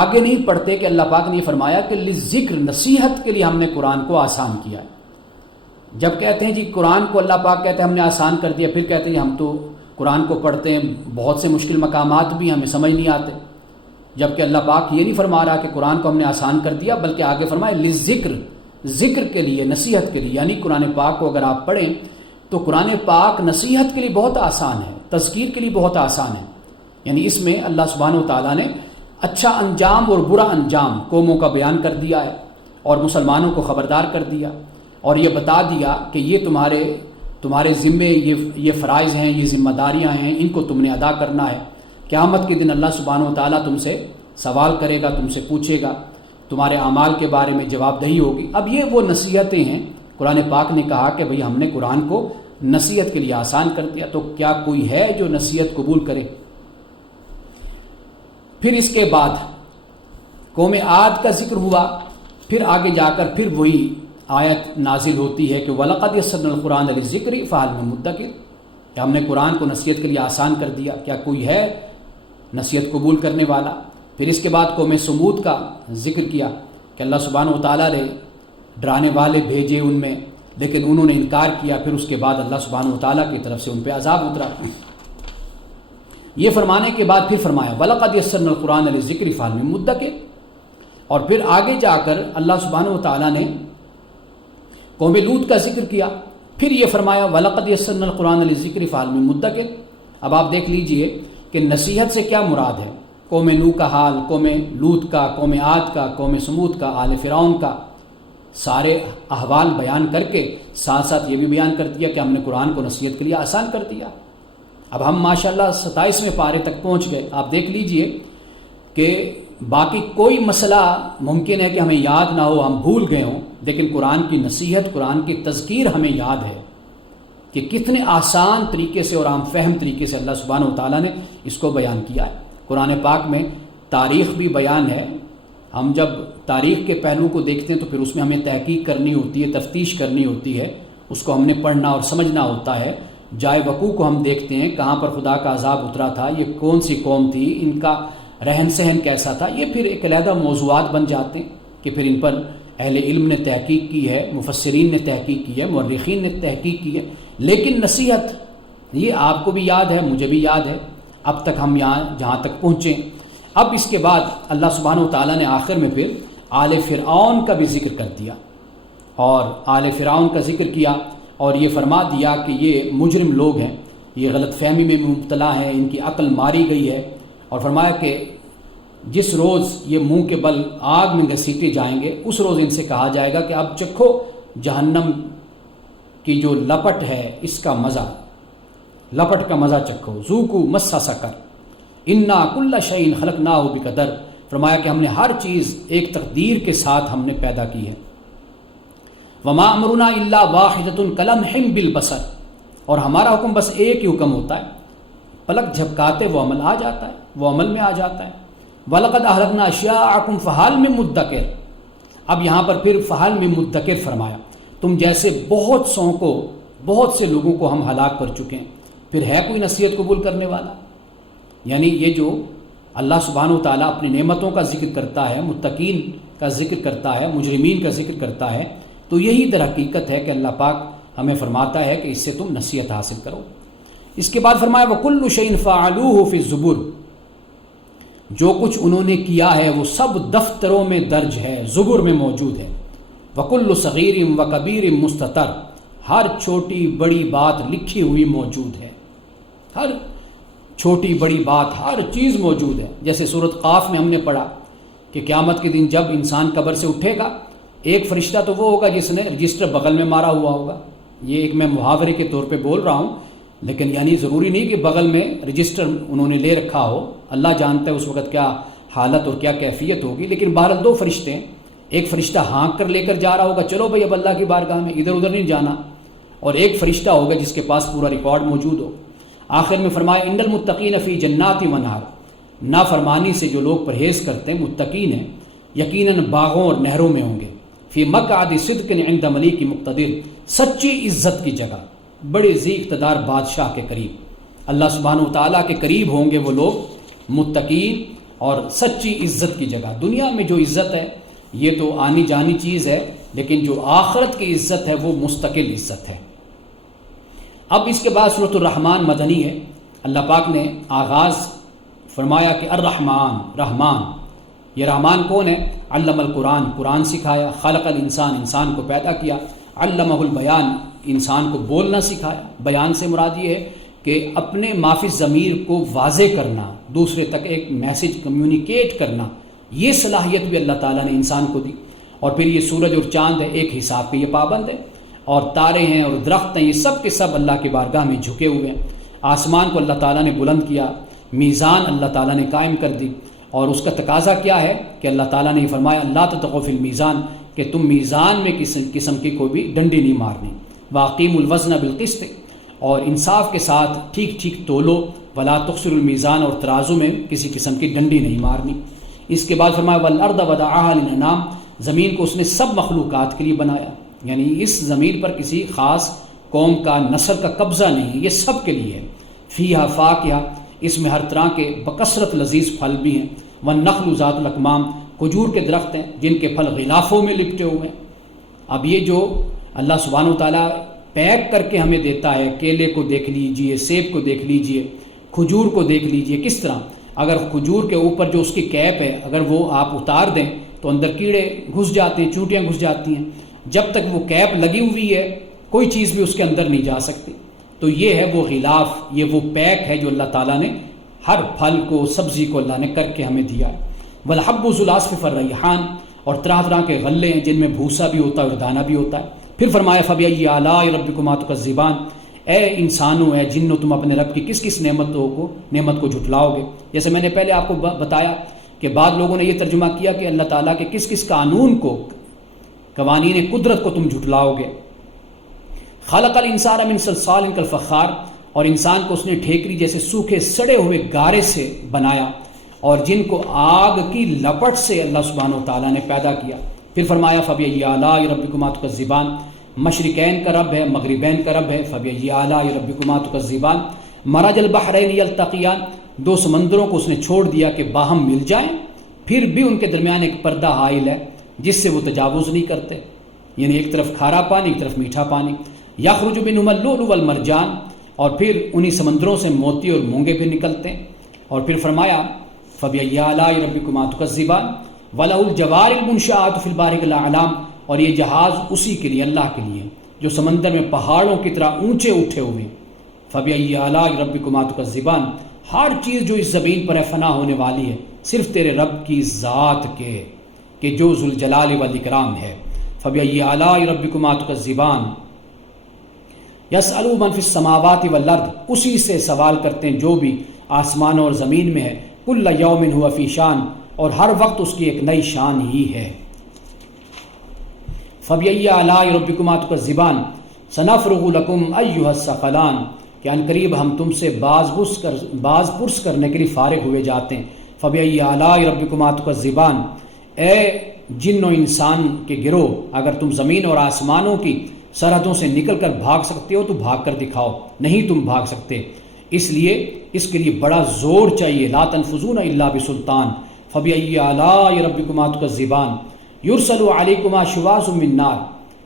آگے نہیں پڑھتے کہ اللہ پاک نے یہ فرمایا کہ لذکر، نصیحت کے لیے ہم نے قرآن کو آسان کیا ہے۔ جب کہتے ہیں جی قرآن کو اللہ پاک کہتے ہیں ہم نے آسان کر دیا، پھر کہتے ہیں ہم تو قرآن کو پڑھتے ہیں، بہت سے مشکل مقامات بھی ہمیں سمجھ نہیں آتے، جبکہ اللہ پاک یہ نہیں فرما رہا کہ قرآن کو ہم نے آسان کر دیا، بلکہ آگے فرمایا لذکر، ذکر کے لیے، نصیحت کے لیے، یعنی قرآن پاک کو اگر آپ پڑھیں تو قرآن پاک نصیحت کے لیے بہت آسان ہے، تذکیر کے لیے بہت آسان ہے، یعنی اس میں اللہ سبحانہ و تعالیٰ نے اچھا انجام اور برا انجام قوموں کا بیان کر دیا ہے، اور مسلمانوں کو خبردار کر دیا، اور یہ بتا دیا کہ یہ تمہارے ذمے یہ فرائض ہیں، یہ ذمہ داریاں ہیں، ان کو تم نے ادا کرنا ہے۔ قیامت کے دن اللہ سبحانہ و تعالیٰ تم سے سوال کرے گا، تم سے پوچھے گا، تمہارے اعمال کے بارے میں جواب دہی ہوگی۔ اب یہ وہ نصیحتیں ہیں، قرآن پاک نے کہا کہ بھئی ہم نے قرآن کو نصیحت کے لیے آسان کر دیا، تو کیا کوئی ہے جو نصیحت قبول کرے؟ پھر اس کے بعد قوم عاد کا ذکر ہوا، پھر آگے جا کر پھر وہی آیت نازل ہوتی ہے کہ وَلَقَدْ يَسَّرْنَا الْقُرْآنَ لِلذِّكْرِ فَهَلْ مِن مُدَّكِرٍ، کہ ہم نے قرآن کو نصیحت کے لیے آسان کر دیا، کیا کوئی ہے نصیحت قبول کرنے والا؟ پھر اس کے بعد قوم سمود کا ذکر کیا کہ اللہ سبحانہ و تعالیٰ نے ڈرانے والے بھیجے ان میں، لیکن انہوں نے انکار کیا، پھر اس کے بعد اللہ سبحانہ و تعالیٰ کی طرف سے ان پہ عذاب اترا۔ یہ فرمانے کے بعد پھر فرمایا وَلَقَدْ يَسَّرْنَا الْقُرْآنَ لِلذِّكْرِ فَهَلْ مِن مُدَّكِرٍ، اور پھر آگے جا کر اللہ سبحانہ و تعالیٰ نے قوم لوط کا ذکر کیا، پھر یہ فرمایا وَلَقَدْ يَسَّرْنَا الْقُرْآنَ لِلذِّكْرِ فَهَلْ مِن مُدَّكِرٍ۔ اب آپ دیکھ لیجئے کہ نصیحت سے کیا مراد ہے، قوم نوح کا حال، قوم لوط کا، قوم عاد کا، قوم سمود کا، آل فرعون کا، سارے احوال بیان کر کے ساتھ ساتھ یہ بھی بیان کر دیا کہ ہم نے قرآن کو نصیحت کے لیے آسان کر دیا۔ اب ہم ماشاءاللہ 27ویں پارے تک پہنچ گئے۔ آپ دیکھ لیجئے کہ باقی کوئی مسئلہ ممکن ہے کہ ہمیں یاد نہ ہو، ہم بھول گئے ہوں، لیکن قرآن کی نصیحت، قرآن کی تذکیر ہمیں یاد ہے کہ کتنے آسان طریقے سے اور عام فہم طریقے سے اللہ سبحانہ و تعالیٰ نے اس کو بیان کیا ہے۔ قرآن پاک میں تاریخ بھی بیان ہے۔ ہم جب تاریخ کے پہلو کو دیکھتے ہیں تو پھر اس میں ہمیں تحقیق کرنی ہوتی ہے، تفتیش کرنی ہوتی ہے، اس کو ہم نے پڑھنا اور سمجھنا ہوتا ہے۔ جائے وقوع کو ہم دیکھتے ہیں، کہاں پر خدا کا عذاب اترا تھا، یہ کون سی قوم تھی، ان کا رہن سہن کیسا تھا، یہ پھر ایک علیحدہ موضوعات بن جاتے ہیں کہ پھر ان پر اہل علم نے تحقیق کی ہے، مفسرین نے تحقیق کی ہے، مورخین نے تحقیق کی ہے۔ لیکن نصیحت یہ آپ کو بھی یاد ہے، مجھے بھی یاد ہے، اب تک ہم یہاں جہاں تک پہنچے۔ اب اس کے بعد اللہ سبحانہ و تعالیٰ نے آخر میں پھر آل فرعون کا بھی ذکر کر دیا، اور آل فرعون کا ذکر کیا اور یہ فرما دیا کہ یہ مجرم لوگ ہیں، یہ غلط فہمی میں مبتلا ہیں، ان کی عقل ماری گئی ہے، اور فرمایا کہ جس روز یہ منہ کے بل آگ میں گھسیٹے جائیں گے اس روز ان سے کہا جائے گا کہ اب چکھو جہنم کی جو لپٹ ہے، اس کا مزہ، لپٹ کا مزہ چکھو، ذوقوا مس سقر انا کل شیء خلقناہ بقدر۔ فرمایا کہ ہم نے ہر چیز ایک تقدیر کے ساتھ ہم نے پیدا کی ہے۔ وما امرنا الا واحدۃ کلمح بالبصر، اور ہمارا حکم بس ایک ہی حکم ہوتا ہے، پلک جھپکاتے وہ عمل آ جاتا ہے، وہ عمل میں آ جاتا ہے۔ وَلَقَدْ أَهْلَكْنَا أَشْيَاعَكُمْ فَهَلْ مِن مُدَّكِرٍ، اب یہاں پر پھر فَهَلْ مِن مُدَّكِرٍ فرمایا، تم جیسے بہت سو کو، بہت سے لوگوں کو ہم ہلاک کر چکے ہیں، پھر ہے کوئی نصیحت قبول کرنے والا؟ یعنی یہ جو اللہ سبحانہ و تعالیٰ اپنی نعمتوں کا ذکر کرتا ہے، متقین کا ذکر کرتا ہے، مجرمین کا ذکر کرتا ہے، تو یہی در حقیقت ہے کہ اللہ پاک ہمیں فرماتا ہے کہ اس سے تم نصیحت حاصل کرو۔ اس کے بعد فرمایا وَكُلُّ شَيْءٍ فَعَلُوهُ فِي الزُّبُرِ، جو کچھ انہوں نے کیا ہے وہ سب دفتروں میں درج ہے، زبر میں موجود ہے۔ وَكُلُّ صَغِيرٍ وَكَبِيرٍ مُسْتَطَرٍ، ہر چھوٹی بڑی بات لکھی ہوئی موجود ہے، ہر چھوٹی بڑی بات، ہر چیز موجود ہے۔ جیسے سورۃ قاف میں ہم نے پڑھا کہ قیامت کے دن جب انسان قبر سے اٹھے گا، ایک فرشتہ تو وہ ہوگا جس نے رجسٹر بغل میں مارا ہوا ہوگا، یہ ایک میں محاورے کے طور پہ بول رہا ہوں، لیکن یعنی ضروری نہیں کہ بغل میں رجسٹر انہوں نے لے رکھا ہو، اللہ جانتا ہے اس وقت کیا حالت اور کیا کیفیت ہوگی، لیکن بہرحال دو فرشتے ہیں، ایک فرشتہ ہانک کر لے کر جا رہا ہوگا، چلو بھائی اب اللہ کی بارگاہ میں، ادھر ادھر نہیں جانا، اور ایک فرشتہ ہوگا جس کے پاس پورا ریکارڈ موجود ہو۔ آخر میں فرمایا ان المتقین فی جنات ونہر، نافرمانی سے جو لوگ پرہیز کرتے ہیں متقین ہیں، یقیناً باغوں اور نہروں میں ہوں گے، فی مقعد صدق عند ملیک مقتدر، سچی عزت کی جگہ، بڑے ذی اقتدار بادشاہ کے قریب، اللہ سبحانہ و تعالیٰ کے قریب ہوں گے وہ لوگ متقین اور سچی عزت کی جگہ۔ دنیا میں جو عزت ہے یہ تو آنی جانی چیز ہے، لیکن جو آخرت کی عزت ہے وہ مستقل عزت ہے۔ اب اس کے بعد سورۃ الرحمن مدنی ہے۔ اللہ پاک نے آغاز فرمایا کہ الرحمن، رحمان، یہ رحمان کون ہے؟ علم القرآن، قرآن سکھایا، خلق الانسان، انسان کو پیدا کیا، علمہ البیان، انسان کو بولنا سکھایا۔ بیان سے مراد یہ ہے کہ اپنے مافی ضمیر کو واضح کرنا، دوسرے تک ایک میسج کمیونیکیٹ کرنا، یہ صلاحیت بھی اللہ تعالیٰ نے انسان کو دی۔ اور پھر یہ سورج اور چاند ہے، ایک حساب کے یہ پابند ہے، اور تارے ہیں اور درخت ہیں، یہ سب کے سب اللہ کی بارگاہ میں جھکے ہوئے ہیں۔ آسمان کو اللہ تعالیٰ نے بلند کیا، میزان اللہ تعالیٰ نے قائم کر دی، اور اس کا تقاضا کیا ہے کہ اللہ تعالیٰ نے یہ فرمایا اللہ تطغوا فی المیزان، کہ تم میزان میں قسم کی کوئی بھی ڈنڈی نہیں مارنی، واقیموا الوزن بالقسط، اور انصاف کے ساتھ ٹھیک ٹھیک تولو، ولا تخسروا المیزان، اور ترازو میں کسی قسم کی ڈنڈی نہیں مارنی۔ اس کے بعد فرمایا والارض وضعها للانام، زمین کو اس نے سب مخلوقات کے لیے بنایا، یعنی اس زمین پر کسی خاص قوم کا نسل کا قبضہ نہیں ہے، یہ سب کے لیے ہے۔ فیہا فاکہہ، اس میں ہر طرح کے بکثرت لذیذ پھل بھی ہیں، والنخل ذات الاکمام، کھجور کے درخت ہیں جن کے پھل غلافوں میں لپٹے ہوئے ہیں۔ اب یہ جو اللہ سبحانہ و تعالیٰ پیک کر کے ہمیں دیتا ہے، کیلے کو دیکھ لیجئے، سیب کو دیکھ لیجئے، کھجور کو دیکھ لیجئے، کس طرح اگر کھجور کے اوپر جو اس کی کیپ ہے اگر وہ آپ اتار دیں تو اندر کیڑے گھس جاتے ہیں، چونٹیاں گھس جاتی ہیں، جب تک وہ کیپ لگی ہوئی ہے کوئی چیز بھی اس کے اندر نہیں جا سکتی۔ تو یہ ہے وہ غلاف، یہ وہ پیک ہے جو اللہ تعالیٰ نے ہر پھل کو، سبزی کو اللہ نے کر کے ہمیں دیا۔ والحب ذو العصف والریحان، اور طرح طرح کے غلے ہیں جن میں بھوسا بھی ہوتا ہے اور دانہ بھی ہوتا ہے۔ پھر فرمایا فَبِأَيِّ آلَاءِ رَبِّكُمَا تُكَذِّبَانِ، اے انسانوں، اے جنوں، تم اپنے رب کی کس کس نعمت کو جھٹلاؤ گے۔ جیسے میں نے پہلے آپ کو بتایا کہ بعض لوگوں نے یہ ترجمہ کیا کہ اللہ تعالیٰ کے کس کس قانون کو، قوانین قدرت کو تم جھٹلاؤ گے۔ خلق الانسان من صلصال کالفخار، اور انسان کو اس نے ٹھیکری جیسے سوکھے سڑے ہوئے گارے سے بنایا، اور جن کو آگ کی لپٹ سے اللہ سبحانہ و تعالیٰ نے پیدا کیا۔ پھر فرمایا فَبِأَيِّ آلَاءِ رَبِّكُمَا تُكَذِّبَانِ، مشرقین کا رب ہے، مغربین کا رب ہے۔ فَبِأَيِّ آلَاءِ رَبِّكُمَا تُكَذِّبَانِ، مَرَجَ الْبَحْرَيْنِ يَلْتَقِيَانِ، دو سمندروں کو اس نے چھوڑ دیا کہ باہم مل جائیں، پھر بھی ان کے درمیان ایک پردہ حائل ہے جس سے وہ تجاوز نہیں کرتے، یعنی ایک طرف کھارا پانی، ایک طرف میٹھا پانی۔ یخرج منہما اللؤلؤ والمرجان، اور پھر انہی سمندروں سے موتی اور مونگے بھی نکلتے ہیں۔ اور پھر فرمایا فَبِأَيِّ آلَاءِ رَبِّكُمَا تُكَذِّبَانِ وَلَهُ الْجَوَارِ الْمُنشَآتُ فِي الْبَحْرِ كَالْأَعْلَامِ، اور یہ جہاز اسی کے لیے، اللہ کے لیے، جو سمندر میں پہاڑوں کی طرح اونچے اٹھے ہوئے۔ فَبِأَيِّ آلَاءِ رَبِّكُمَا تُكَذِّبَانِ، ہر چیز جو اس زمین پر ہے فنا ہونے والی ہے صرف تیرے رب کی ذات کے، کہ جو ذوالجلال والاکرام ہے۔ فَبِأَيِّ آلَاءِ رَبِّكُمَا تُكَذِّبَانِ یسألُ مَن فِی السَّمَاوَاتِ وَالْأَرْضِ، اسی سے سوال کرتے ہیں جو بھی آسمانوں اور زمین میں ہے۔ کُلَّ یَوْمٍ هُوَ فِی شَأْن، اور ہر وقت اس کی ایک نئی شان ہی ہے۔ فَبِأَيِّ آلَاءِ رَبِّكُمَا تُكَذِّبَانِ سَنَفْرُغُ لَكُمْ أَيُّهَ الثَّقَلَانِ، کہ ان قریب ہم تم سے باز پرس کرنے کے لیے فارغ ہوئے جاتے ہیں۔ فَبِأَيِّ آلَاءِ رَبِّكُمَا تُكَذِّبَانِ، اے جن و انسان کے گروہ، اگر تم زمین اور آسمانوں کی سرحدوں سے نکل کر بھاگ سکتے ہو تو بھاگ کر دکھاؤ، نہیں تم بھاگ سکتے، اس لیے اس کے لیے بڑا زور چاہیے۔ لا تنفذون الا بسلطان۔ فَبِأَيِّ آلَاءِ رَبِّكُمَا تُكَذِّبَانِ یُرْسَلُ عَلَيْكُمَا شُوَاظٌ مِّن نَّارٍ،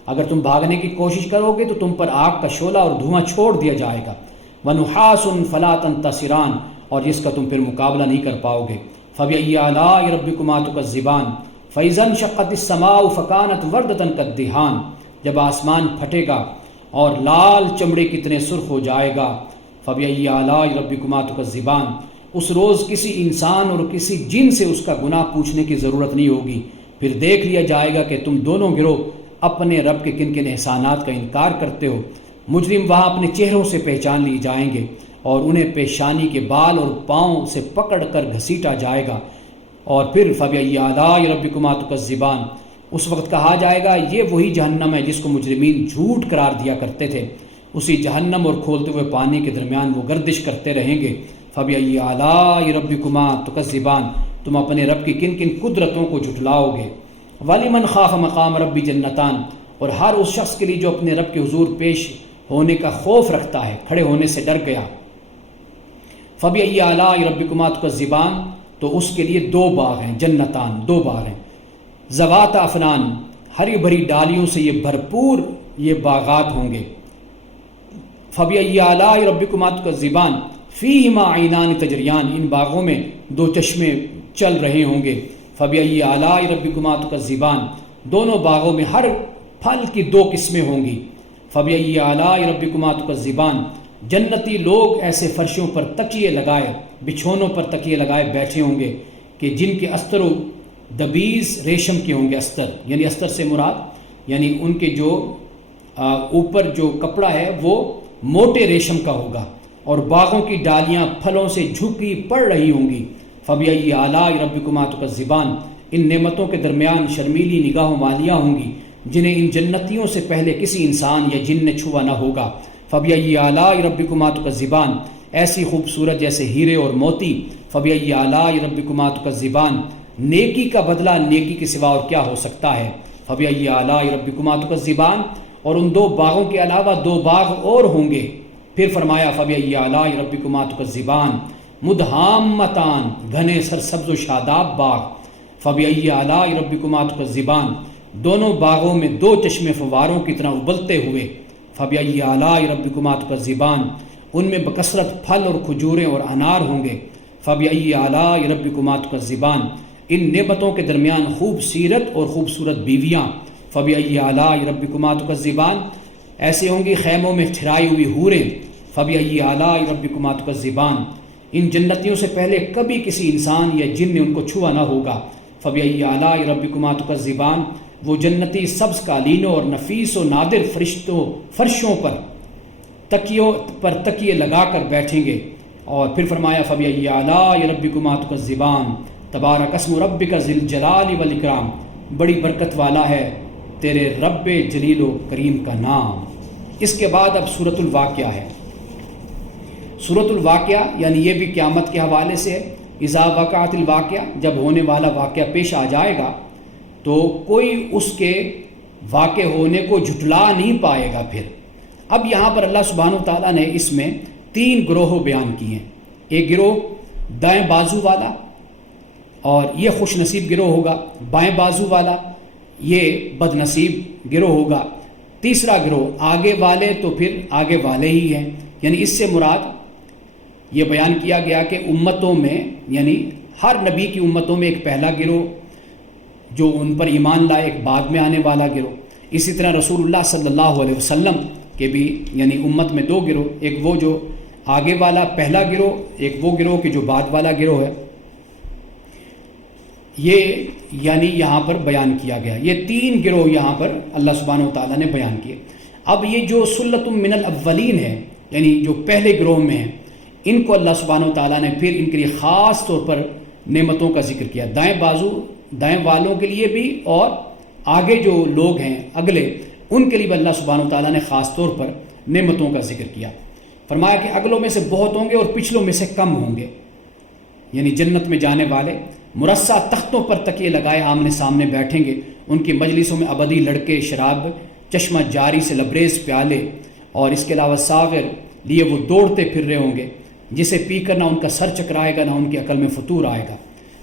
اگر تم بھاگنے کی کوشش کرو گے تو تم پر آگ کا شعلہ اور دھواں چھوڑ دیا جائے گا۔ وَنُحَاسٌ فَلَا تَنتَصِرَانِ، اور جس کا تم پھر مقابلہ نہیں کر پاؤ گے۔ فَبِأَيِّ آلَاءِ رَبِّكُمَا تُكَذِّبَانِ فَإِذَا انشَقَّتِ السَّمَاءُ فَكَانَتْ وَرْدَةً كَالدِّهَانِ، جب آسمان پھٹے گا اور لال چمڑے کتنے سرخ ہو جائے گا۔ فَبِأَيِّ آلَاءِ رَبِّكُمَا تُكَذِّبَانِ، اس روز کسی انسان اور کسی جن سے اس کا گناہ پوچھنے کی ضرورت نہیں ہوگی، پھر دیکھ لیا جائے گا کہ تم دونوں گروہ اپنے رب کے کن کن احسانات کا انکار کرتے ہو۔ مجرم وہاں اپنے چہروں سے پہچان لیے جائیں گے، اور انہیں پیشانی کے بال اور پاؤں سے پکڑ کر گھسیٹا جائے گا۔ اور پھر فَبِأَيِّ آلَاءِ رَبِّكُمَا تُكَذِّبَانِ، اس وقت کہا جائے گا یہ وہی جہنم ہے جس کو مجرمین جھوٹ قرار دیا کرتے تھے، اسی جہنم اور کھولتے ہوئے پانی کے درمیان وہ گردش کرتے رہیں گے۔ فَبِأَيِّ آلَاءِ رَبِّكُمَا تُكَذِّبَانِ، تم اپنے رب کی کن کن قدرتوں کو جھٹلاؤ گے۔ وَلِمَنْ خَافَ مَقَامَ رَبِّ جَنَّتَانِ، اور ہر اس شخص کے لیے جو اپنے رب کے حضور پیش ہونے کا خوف رکھتا ہے، کھڑے ہونے سے ڈر گیا۔ فَبِأَيِّ آلَاءِ رَبِّكُمَا تُكَذِّبَانِ، تو اس کے لیے دو باغ ہیں، جنتان، دو باغ ہیں۔ ذوات افنان، ہری بھری ڈالیوں سے یہ بھرپور یہ باغات ہوں گے۔ فَبِأَيِّ آلَاءِ رَبِّكُمَا تُكَذِّبَانِ فِيهِمَا عَيْنَانِ تَجْرِيَانِ، ان باغوں میں دو چشمے چل رہے ہوں گے۔ فَبِأَيِّ آلَاءِ رَبِّكُمَا تُكَذِّبَانِ، دونوں باغوں میں ہر پھل کی دو قسمیں ہوں گی۔ فَبِأَيِّ آلَاءِ رَبِّكُمَا تُكَذِّبَانِ، جنتی لوگ ایسے فرشوں پر تکیے لگائے، بچھونوں پر تکیے لگائے بیٹھے ہوں گے کہ جن کے استر و دبیز ریشم کے ہوں گے۔ استر یعنی استر سے مراد یعنی ان کے جو اوپر جو کپڑا ہے وہ موٹے ریشم کا ہوگا، اور باغوں کی ڈالیاں پھلوں سے جھکی پڑ رہی ہوں گی۔ فَبِأَيِّ آلَاءِ رَبِّكُمَا تُكَذِّبَانِ، ان نعمتوں کے درمیان شرمیلی نگاہوں والیاں ہوں گی جنہیں ان جنتیوں سے پہلے کسی انسان یا جن نے چھوا نہ ہوگا۔ فَبِأَيِّ آلَاءِ رَبِّكُمَا تُكَذِّبَانِ، ایسی خوبصورت جیسے ہیرے اور موتی۔ فَبِأَيِّ آلَاءِ رَبِّكُمَا تُكَذِّبَانِ، نیکی کا بدلہ نیکی کے سوا اور کیا ہو سکتا ہے۔ فَبِأَيِّ آلَاءِ رَبِّكُمَا تُكَذِّبَانِ، اور ان دو باغوں کے علاوہ دو باغ اور ہوں گے۔ پھر فرمایا فَبِأَيِّ آلَاءِ رَبِّكُمَا تُكَذِّبَانِ مُدْحَامَّتَانِ، گھنے سرسبز و شاداب باغ۔ فَبِأَيِّ آلَاءِ رَبِّكُمَا تُكَذِّبَانِ، دونوں باغوں میں دو چشمے فواروں کی طرح ابلتے ہوئے۔ فَبِأَيِّ آلَاءِ رَبِّكُمَا تُكَذِّبَانِ، ان میں بکثرت پھل اور کھجوریں اور انار ہوں گے۔ فَبِأَيِّ آلَاءِ رَبِّكُمَا تُكَذِّبَانِ، ان نعمتوں کے درمیان خوب سیرت اور خوبصورت بیویاں۔ فَبِأَيِّ آلَاءِ رَبِّكُمَا تُكَذِّبَانِ، ایسے ہوں گی خیموں میں ٹھہرائی ہوئی حوریں۔ فَبِأَيِّ آلَاءِ رَبِّكُمَا تُكَذِّبَانِ، ان جنتیوں سے پہلے کبھی کسی انسان یا جن نے ان کو چھوا نہ ہوگا۔ فبأي آلاء ربكما تكذبان، وہ جنتی سبز قالینوں اور نفیس و نادر فرشوں پر تکیے لگا کر بیٹھیں گے۔ اور پھر فرمایا فبأي آلاء ربكما تكذبان تبارک اسم ربک ذی الجلال والاکرام، بڑی برکت والا ہے تیرے رب جلیل و کریم کا نام۔ اس کے بعد اب سورۃ الواقعہ ہے۔ سورۃ الواقعہ یعنی یہ بھی قیامت کے حوالے سے ہے۔ اذا وقعت الواقعہ، جب ہونے والا واقعہ پیش آ جائے گا تو کوئی اس کے واقع ہونے کو جھٹلا نہیں پائے گا۔ پھر اب یہاں پر اللہ سبحانہ وتعالیٰ نے اس میں 3 گروہ بیان کیے ہیں۔ ایک گروہ دائیں بازو والا، اور یہ خوش نصیب گروہ ہوگا۔ بائیں بازو والا یہ بد نصیب گروہ ہوگا۔ تیسرا گروہ آگے والے، تو پھر آگے والے ہی ہیں، یعنی اس سے مراد یہ بیان کیا گیا کہ امتوں میں، یعنی ہر نبی کی امتوں میں ایک پہلا گروہ جو ان پر ایمان لائے، ایک بعد میں آنے والا گروہ۔ اسی طرح رسول اللہ صلی اللہ علیہ وسلم کے بھی یعنی امت میں 2 گروہ، ایک وہ جو آگے والا پہلا گروہ، ایک وہ گروہ کہ جو بعد والا گروہ ہے۔ یہ یعنی یہاں پر بیان کیا گیا، یہ 3 گروہ یہاں پر اللہ سبحانہ وتعالیٰ نے بیان کیے۔ اب یہ جو سلۃ من الاولین ہے، یعنی جو پہلے گروہ میں ہیں، ان کو اللہ سبحانہ وتعالیٰ نے پھر ان کے لیے خاص طور پر نعمتوں کا ذکر کیا، دائیں بازو دائیں والوں کے لیے بھی، اور آگے جو لوگ ہیں اگلے ان کے لیے بھی اللہ سبحانہ وتعالیٰ نے خاص طور پر نعمتوں کا ذکر کیا۔ فرمایا کہ اگلوں میں سے بہت ہوں گے اور پچھلوں میں سے کم ہوں گے، یعنی جنت میں جانے والے مرصع تختوں پر تکیے لگائے آمنے سامنے بیٹھیں گے، ان کی مجلسوں میں ابدی لڑکے، شراب چشمہ جاری سے لبریز پیالے، اور اس کے علاوہ ساغر لیے وہ دوڑتے پھر رہے ہوں گے، جسے پی کر نہ ان کا سر چکرائے گا نہ ان کی عقل میں فطور آئے گا۔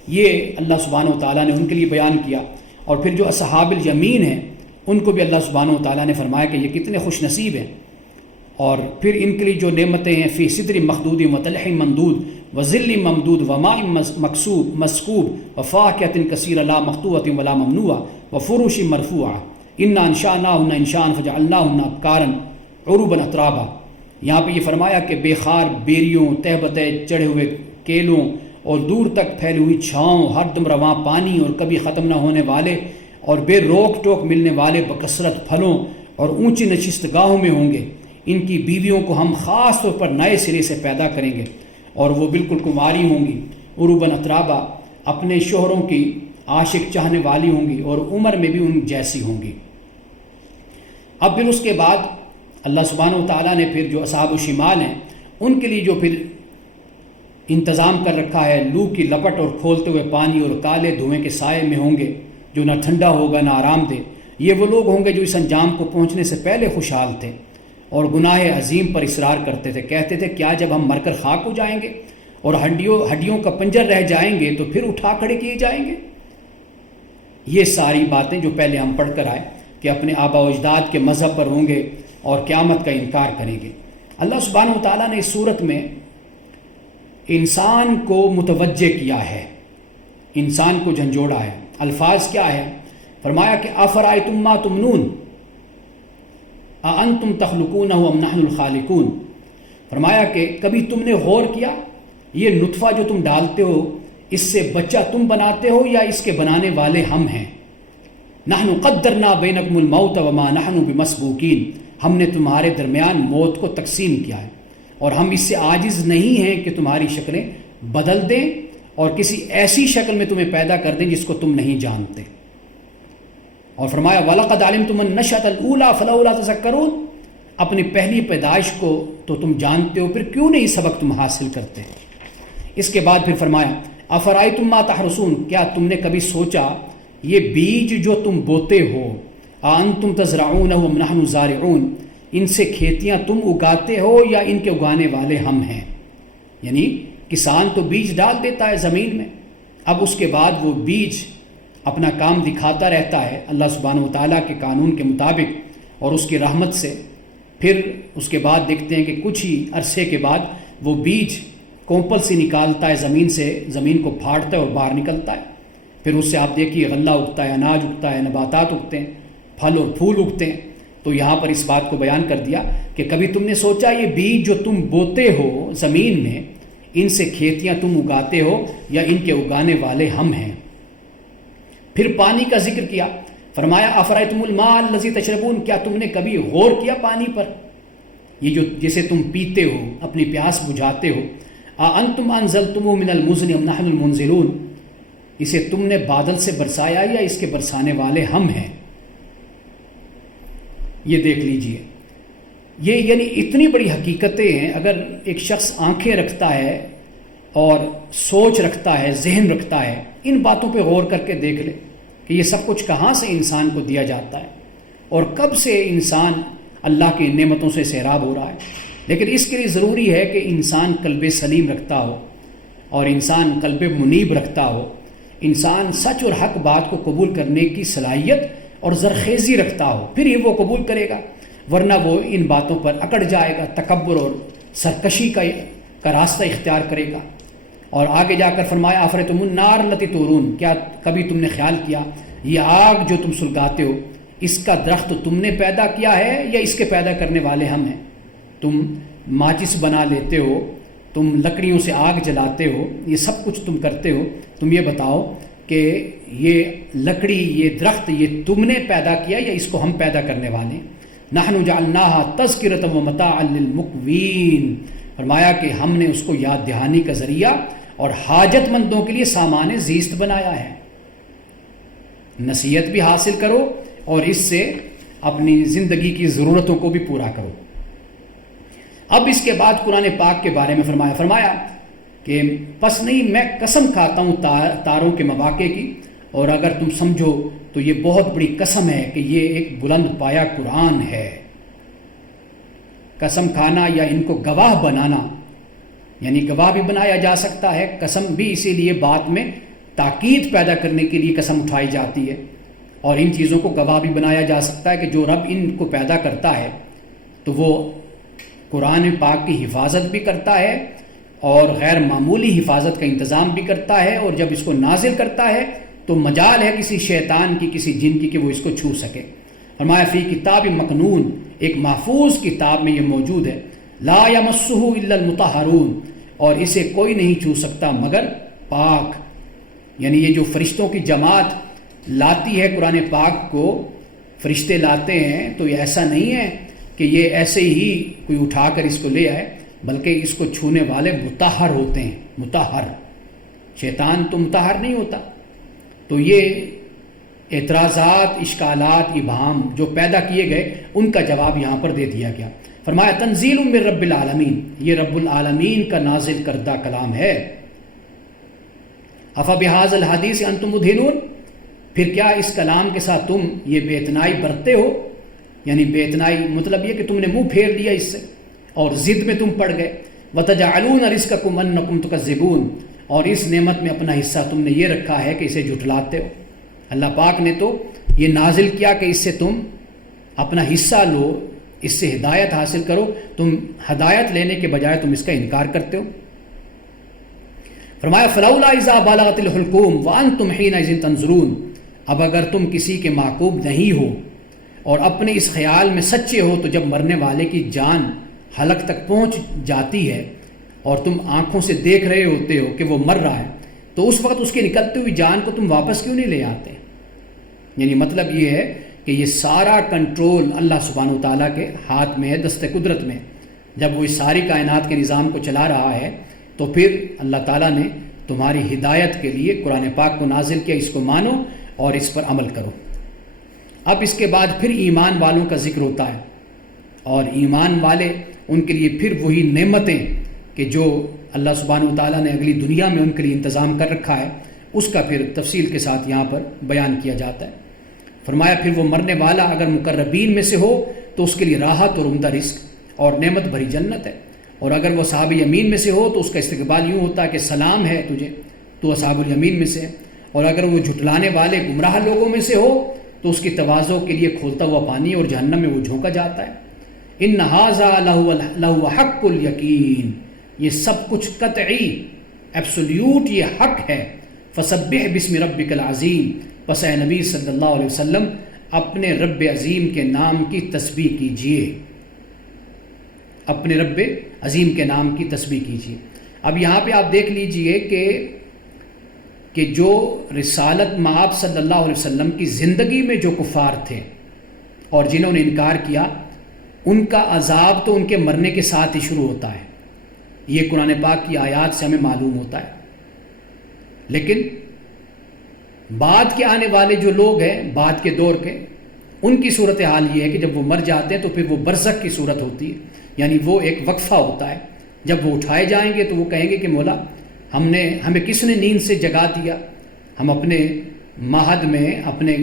یہ اللہ سبحانہ وتعالیٰ نے ان کے لیے بیان کیا۔ اور پھر جو اصحاب الیمین ہیں ان کو بھی اللہ سبحانہ وتعالیٰ نے فرمایا کہ یہ کتنے خوش نصیب ہیں۔ اور پھر ان کے لیے جو نعمتیں ہیں، فی صدر مخدود وطلح ممدود وظل ممدود وماء مسکوب وفاکہۃ کثیرۃ لا مقطوعۃ ولا ممنوعہ وفروش مرفوعہ انا انشأناہن انشاء فجعلناہن ابکارا عربا اترابا۔ یہاں پہ یہ فرمایا کہ بے خار بیریوں، تہ بتہ چڑھے ہوئے کیلوں اور دور تک پھیلی ہوئی چھاؤں، ہر دم رواں پانی اور کبھی ختم نہ ہونے والے اور بے روک ٹوک ملنے والے بکثرت پھلوں اور اونچی نشست گاہوں میں ہوں گے۔ ان کی بیویوں کو ہم خاص طور پر نئے سرے سے پیدا کریں گے اور وہ بالکل کنواری ہوں گی، عروباً اترابا، اپنے شوہروں کی عاشق چاہنے والی ہوں گی اور عمر میں بھی ان جیسی ہوں گی۔ اب پھر اس کے بعد اللہ سبحانہ وتعالیٰ نے پھر جو اصحاب الشمال ہیں ان کے لیے جو پھر انتظام کر رکھا ہے، لو کی لپٹ اور کھولتے ہوئے پانی اور کالے دھوئیں کے سائے میں ہوں گے، جو نہ ٹھنڈا ہوگا نہ آرام دہ۔ یہ وہ لوگ ہوں گے جو اس انجام کو پہنچنے سے پہلے خوشحال تھے اور گناہ عظیم پر اصرار کرتے تھے، کہتے تھے کیا جب ہم مر کر خاک ہو جائیں گے اور ہڈیوں کا پنجر رہ جائیں گے تو پھر اٹھا کھڑے کیے جائیں گے؟ یہ ساری باتیں جو پہلے ہم پڑھ کر آئے کہ اپنے آبا و اجداد کے مذہب پر ہوں گے اور قیامت کا انکار کریں گے۔ اللہ سبحانہ وتعالیٰ نے اس صورت میں انسان کو متوجہ کیا ہے، انسان کو جھنجھوڑا ہے۔ الفاظ کیا ہے؟ فرمایا کہ افرأیتم ما تمنون اانتم تخلقونہ ام نحن الخالقون۔ فرمایا کہ کبھی تم نے غور کیا یہ نطفہ جو تم ڈالتے ہو اس سے بچہ تم بناتے ہو یا اس کے بنانے والے ہم ہیں؟ نحن قدرنا بینکم الموت وما نحن بمسبوقین، ہم نے تمہارے درمیان موت کو تقسیم کیا ہے اور ہم اس سے عاجز نہیں ہیں کہ تمہاری شکلیں بدل دیں اور کسی ایسی شکل میں تمہیں پیدا کر دیں جس کو تم نہیں جانتے۔ اور فرمایا وَلَقَدْ عَلِمْتُمُ النَّشْأَةَ الْأُولَىٰ فَلَوْلَا تَذَكَّرُونَ، اپنی پہلی پیدائش کو تو تم جانتے ہو، پھر کیوں نہیں سبق تم حاصل کرتے؟ اس کے بعد پھر فرمایا أَفَرَأَيْتُم مَّا تَحْرُثُونَ، کیا تم نے کبھی سوچا یہ بیج جو تم بوتے ہو، أَأَنتُمْ تَزْرَعُونَهُ أَمْ نَحْنُ الزَّارِعُونَ، ان سے کھیتیاں تم اگاتے ہو یا ان کے اگانے والے ہم ہیں؟ یعنی کسان تو بیج ڈال دیتا ہے زمین میں، اب اس کے بعد وہ بیج اپنا کام دکھاتا رہتا ہے اللہ سبحانہ وتعالیٰ کے قانون کے مطابق اور اس کی رحمت سے۔ پھر اس کے بعد دیکھتے ہیں کہ کچھ ہی عرصے کے بعد وہ بیج کومپل سے نکالتا ہے زمین سے، زمین کو پھاڑتا ہے اور باہر نکلتا ہے۔ پھر اس سے آپ دیکھیے غلہ اگتا ہے، اناج اگتا ہے، نباتات اگتے ہیں، پھل اور پھول اگتے ہیں۔ تو یہاں پر اس بات کو بیان کر دیا کہ کبھی تم نے سوچا یہ بیج جو تم بوتے ہو زمین میں، ان سے کھیتیاں تم اگاتے ہو یا ان کے اگانے والے ہم ہیں؟ پھر پانی کا ذکر کیا، فرمایا افرأیتم الماء الذی تشربون، کیا تم نے کبھی غور کیا پانی پر، یہ جو جسے تم پیتے ہو، اپنی پیاس بجھاتے ہو، اانتم انزلتموہ من المزن ام نحن المنزلون، اسے تم نے بادل سے برسایا یا اس کے برسانے والے ہم ہیں؟ یہ دیکھ لیجئے، یہ یعنی اتنی بڑی حقیقتیں ہیں۔ اگر ایک شخص آنکھیں رکھتا ہے اور سوچ رکھتا ہے، ذہن رکھتا ہے، ان باتوں پہ غور کر کے دیکھ لے کہ یہ سب کچھ کہاں سے انسان کو دیا جاتا ہے اور کب سے انسان اللہ کی نعمتوں سے سیراب ہو رہا ہے۔ لیکن اس کے لیے ضروری ہے کہ انسان قلب سلیم رکھتا ہو اور انسان قلب منیب رکھتا ہو، انسان سچ اور حق بات کو قبول کرنے کی صلاحیت اور زرخیزی رکھتا ہو، پھر ہی وہ قبول کرے گا، ورنہ وہ ان باتوں پر اکڑ جائے گا، تکبر اور سرکشی کا راستہ اختیار کرے گا۔ اور آگے جا کر فرمایا افرأیتم النار التی تورون، کیا کبھی تم نے خیال کیا یہ آگ جو تم سلگاتے ہو، اس کا درخت تم نے پیدا کیا ہے یا اس کے پیدا کرنے والے ہم ہیں؟ تم ماچس بنا لیتے ہو، تم لکڑیوں سے آگ جلاتے ہو، یہ سب کچھ تم کرتے ہو، تم یہ بتاؤ کہ یہ لکڑی، یہ درخت، یہ تم نے پیدا کیا یا اس کو ہم پیدا کرنے والے ہیں؟ نحن جعلناها تذکرۃ ومتاعا للمقوین، فرمایا کہ ہم نے اس کو یاد دہانی کا ذریعہ اور حاجت مندوں کے لیے سامان زیست بنایا ہے۔ نصیحت بھی حاصل کرو اور اس سے اپنی زندگی کی ضرورتوں کو بھی پورا کرو۔ اب اس کے بعد قرآن پاک کے بارے میں فرمایا کہ پس نہیں میں قسم کھاتا ہوں تاروں کے مواقع کی، اور اگر تم سمجھو تو یہ بہت بڑی قسم ہے کہ یہ ایک بلند پایا قرآن ہے۔ قسم کھانا یا ان کو گواہ بنانا، یعنی گواہ بھی بنایا جا سکتا ہے، قسم بھی اسی لیے بات میں تاکید پیدا کرنے کے لیے قسم اٹھائی جاتی ہے، اور ان چیزوں کو گواہ بھی بنایا جا سکتا ہے کہ جو رب ان کو پیدا کرتا ہے تو وہ قرآن پاک کی حفاظت بھی کرتا ہے اور غیر معمولی حفاظت کا انتظام بھی کرتا ہے، اور جب اس کو نازل کرتا ہے تو مجال ہے کسی شیطان کی، کسی جن کی کہ وہ اس کو چھو سکے۔ فرمایا فی کتاب مکنون، ایک محفوظ کتاب میں یہ موجود ہے، لا یمسہ الا المطہرون، اور اسے کوئی نہیں چھو سکتا مگر پاک، یعنی یہ جو فرشتوں کی جماعت لاتی ہے قرآن پاک کو، فرشتے لاتے ہیں تو یہ ایسا نہیں ہے کہ یہ ایسے ہی کوئی اٹھا کر اس کو لے آئے، بلکہ اس کو چھونے والے مطہر ہوتے ہیں، مطہر، شیطان تو مطہر نہیں ہوتا۔ تو یہ اعتراضات، اشکالات، ابہام جو پیدا کیے گئے ان کا جواب یہاں پر دے دیا گیا۔ فرمایا تنزیل من رب العالمین، یہ رب العالمین کا نازل کردہ کلام ہے۔ افبہذا الحدیث انتم مدہنون، پھر کیا اس کلام کے ساتھ تم یہ بے اتنائی برتتے ہو؟ یعنی بے اتنائی مطلب یہ کہ تم نے منہ پھیر لیا اس سے اور ضد میں تم پڑ گئے۔ وَتَجْعَلُونَ رِزْقَكُمْ أَنَّكُمْ تُكَذِّبُونَ، اور اس نعمت میں اپنا حصہ تم نے یہ رکھا ہے کہ اسے جھٹلاتے ہو۔ اللہ پاک نے تو یہ نازل کیا کہ اس سے تم اپنا حصہ لو، اس سے ہدایت حاصل کرو، تم ہدایت لینے کے بجائے تم اس کا انکار کرتے ہو۔ فرمایا فَلَوْلَا إِذَا بَلَغَتِ الْحُلْقُومَ وَأَنْتُمْ حِينَئِذٍ تَنظُرُونَ، اب اگر تم کسی کے معقوب نہیں ہو اور اپنے اس خیال میں سچے ہو، تو جب مرنے والے کی جان حلق تک پہنچ جاتی ہے اور تم آنکھوں سے دیکھ رہے ہوتے ہو کہ وہ مر رہا ہے، تو اس وقت اس کی نکلتی ہوئی جان کو تم واپس کیوں نہیں لے آتے؟ یعنی مطلب یہ ہے کہ یہ سارا کنٹرول اللہ سبحانہ وتعالیٰ کے ہاتھ میں ہے، دست قدرت میں۔ جب وہ اس ساری کائنات کے نظام کو چلا رہا ہے تو پھر اللہ تعالیٰ نے تمہاری ہدایت کے لیے قرآن پاک کو نازل کیا، اس کو مانو اور اس پر عمل کرو۔ اب اس کے بعد پھر ایمان والوں کا ذکر ہوتا ہے، اور ایمان والے ان کے لیے پھر وہی نعمتیں کہ جو اللہ سبحانہ وتعالیٰ نے اگلی دنیا میں ان کے لیے انتظام کر رکھا ہے، اس کا پھر تفصیل کے ساتھ یہاں پر بیان کیا جاتا ہے۔ فرمایا پھر وہ مرنے والا اگر مقربین میں سے ہو تو اس کے لیے راحت اور عمدہ رزق اور نعمت بھری جنت ہے، اور اگر وہ اصحاب یمین میں سے ہو تو اس کا استقبال یوں ہوتا ہے کہ سلام ہے تجھے، تو اصحاب الیمین میں سے ہے، اور اگر وہ جھٹلانے والے گمراہ لوگوں میں سے ہو تو اس کی تواضع کے لیے کھولتا ہوا پانی اور جہنم میں وہ جھونکا جاتا ہے۔ ان ھذا لہو حق الیقین، یہ سب کچھ قطعی، ایبسولیوٹ یہ حق ہے۔ فسبح باسم ربک العظیم، پس اے نبی صلی اللہ علیہ وسلم اپنے رب عظیم کے نام کی تسبیح کیجئے، اپنے رب عظیم کے نام کی تسبیح کیجئے۔ اب یہاں پہ آپ دیکھ لیجئے کہ کہ جو رسالت مآب صلی اللہ علیہ وسلم کی زندگی میں جو کفار تھے اور جنہوں نے انکار کیا، ان کا عذاب تو ان کے مرنے کے ساتھ ہی شروع ہوتا ہے. یہ قرآن پاک کی آیات سے ہمیں معلوم ہوتا ہے. لیکن بعد کے آنے والے جو لوگ ہیں بعد کے دور کے، ان کی صورتحال یہ ہے کہ جب وہ مر جاتے ہیں تو پھر وہ برزخ کی صورت ہوتی ہے، یعنی وہ ایک وقفہ ہوتا ہے. جب وہ اٹھائے جائیں گے تو وہ کہیں گے کہ مولا ہمیں کس نے نیند سے جگا دیا؟ ہم اپنے مہد میں، اپنے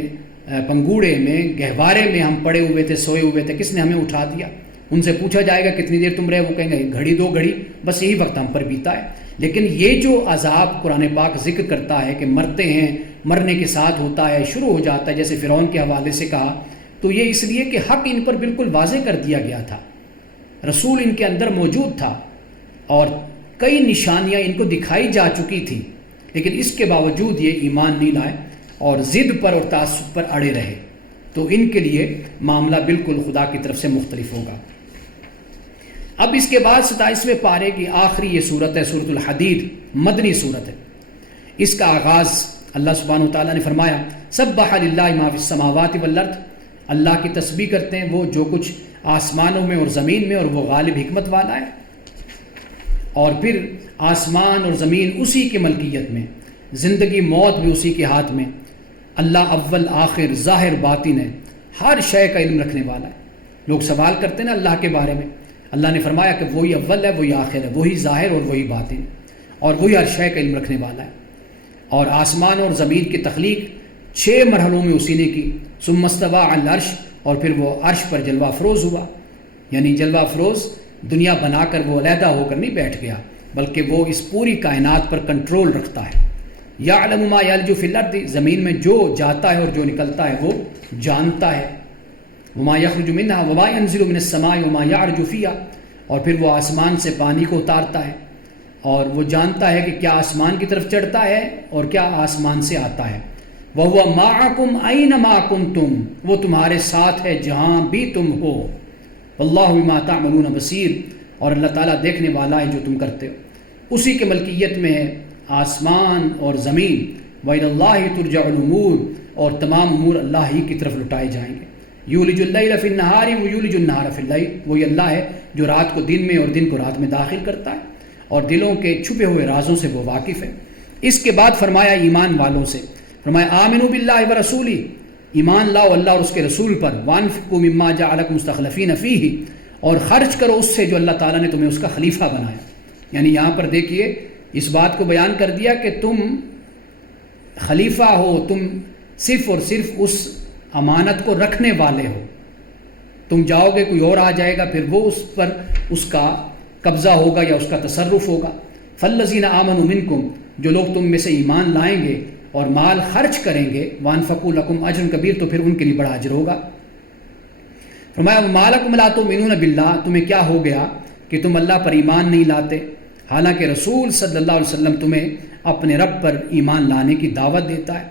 پنگوڑے میں، گہوارے میں ہم پڑے ہوئے تھے، سوئے ہوئے تھے، کس نے ہمیں اٹھا دیا؟ ان سے پوچھا جائے گا کتنی دیر تم رہے؟ وہ کہیں گے گھڑی دو گھڑی، بس یہی وقت ہم پر بیتا ہے. لیکن یہ جو عذاب قرآن پاک ذکر کرتا ہے کہ مرتے ہیں، مرنے کے ساتھ ہوتا ہے، شروع ہو جاتا ہے، جیسے فرعون کے حوالے سے کہا، تو یہ اس لیے کہ حق ان پر بالکل واضح کر دیا گیا تھا، رسول ان کے اندر موجود تھا اور کئی نشانیاں ان کو دکھائی جا چکی تھی، لیکن اس کے باوجود یہ ایمان نہیں لائے اور ضد پر اور تعصب پر اڑے رہے. تو ان کے لیے معاملہ بالکل خدا کی طرف سے مختلف ہوگا. اب اس کے بعد 27ویں پارے کی آخری یہ صورت ہے، سورۃ الحدید، مدنی صورت ہے. اس کا آغاز اللہ سبحانہ وتعالیٰ نے فرمایا سبح للہ ما فی السماوات والارض، اللہ کی تسبیح کرتے ہیں وہ جو کچھ آسمانوں میں اور زمین میں، اور وہ غالب حکمت والا ہے. اور پھر آسمان اور زمین اسی کی ملکیت میں، زندگی موت بھی اسی کے ہاتھ میں. اللہ اول آخر ظاہر باطن ہے، ہر شے کا علم رکھنے والا ہے. لوگ سوال کرتے ہیں نا اللہ کے بارے میں، اللہ نے فرمایا کہ وہی اول ہے، وہی آخر ہے، وہی ظاہر اور وہی باطن، اور وہی ہر شے کا علم رکھنے والا ہے. اور آسمان اور زمین کی تخلیق 6 مرحلوں میں اسی نے کی. ثم استوى علی العرش، اور پھر وہ عرش پر جلوہ افروز ہوا. یعنی جلوہ افروز دنیا بنا کر وہ علیحدہ ہو کر نہیں بیٹھ گیا، بلکہ وہ اس پوری کائنات پر کنٹرول رکھتا ہے. یعلم ما یلج فی الارض، زمین میں جو جاتا ہے اور جو نکلتا ہے وہ جانتا ہے. وما یخرج منها وما ينزل من السماء وما يعرج فيها، اور پھر وہ آسمان سے پانی کو اتارتا ہے اور وہ جانتا ہے کہ کیا آسمان کی طرف چڑھتا ہے اور کیا آسمان سے آتا ہے. وَهُوَ مَعَكُمْ أَيْنَمَا كُنْتُمْ، وہ تمہارے ساتھ ہے جہاں بھی تم ہو. وَاللَّهُ بِمَا تَعْمَلُونَ بَصِيرٌ، اور اللہ تعالیٰ دیکھنے والا ہے جو تم کرتے ہو. اسی کے ملکیت میں ہے آسمان اور زمین. وَإِلَى اللَّهِ تُرْجَعُ الْأُمُورُ، اور تمام امور اللہ ہی کی طرف لٹائے جائیں گے. یولج اللیل فی النہار ویولج النہار فی اللیل، وہی اللہ ہے جو رات کو دن میں اور دن کو رات میں داخل کرتا ہے، اور دلوں کے چھپے ہوئے رازوں سے وہ واقف ہے. اس کے بعد فرمایا ایمان والوں سے، فرمایا آمنوا باللہ ورسولہ، ایمان لاؤ اللہ اور اس کے رسول پر. وانفقوا مما جعلکم مستخلفین فیہ، اور خرچ کرو اس سے جو اللہ تعالیٰ نے تمہیں اس کا خلیفہ بنایا. یعنی یہاں پر دیکھیے اس بات کو بیان کر دیا کہ تم خلیفہ ہو، تم صرف اور صرف اس امانت کو رکھنے والے ہو. تم جاؤ گے کوئی اور آ جائے گا، پھر وہ اس پر اس کا قبضہ ہوگا یا اس کا تصرف ہوگا. فالذین آمنوا منکم، جو لوگ تم میں سے ایمان لائیں گے اور مال خرچ کریں گے، وانفقوا لکم اجر کبیر، تو پھر ان کے لیے بڑا اجر ہوگا. فرمایا وما لکم لا تؤمنون باللہ، تمہیں کیا ہو گیا کہ تم اللہ پر ایمان نہیں لاتے، حالانکہ رسول صلی اللہ علیہ وسلم تمہیں اپنے رب پر ایمان لانے کی دعوت دیتا ہے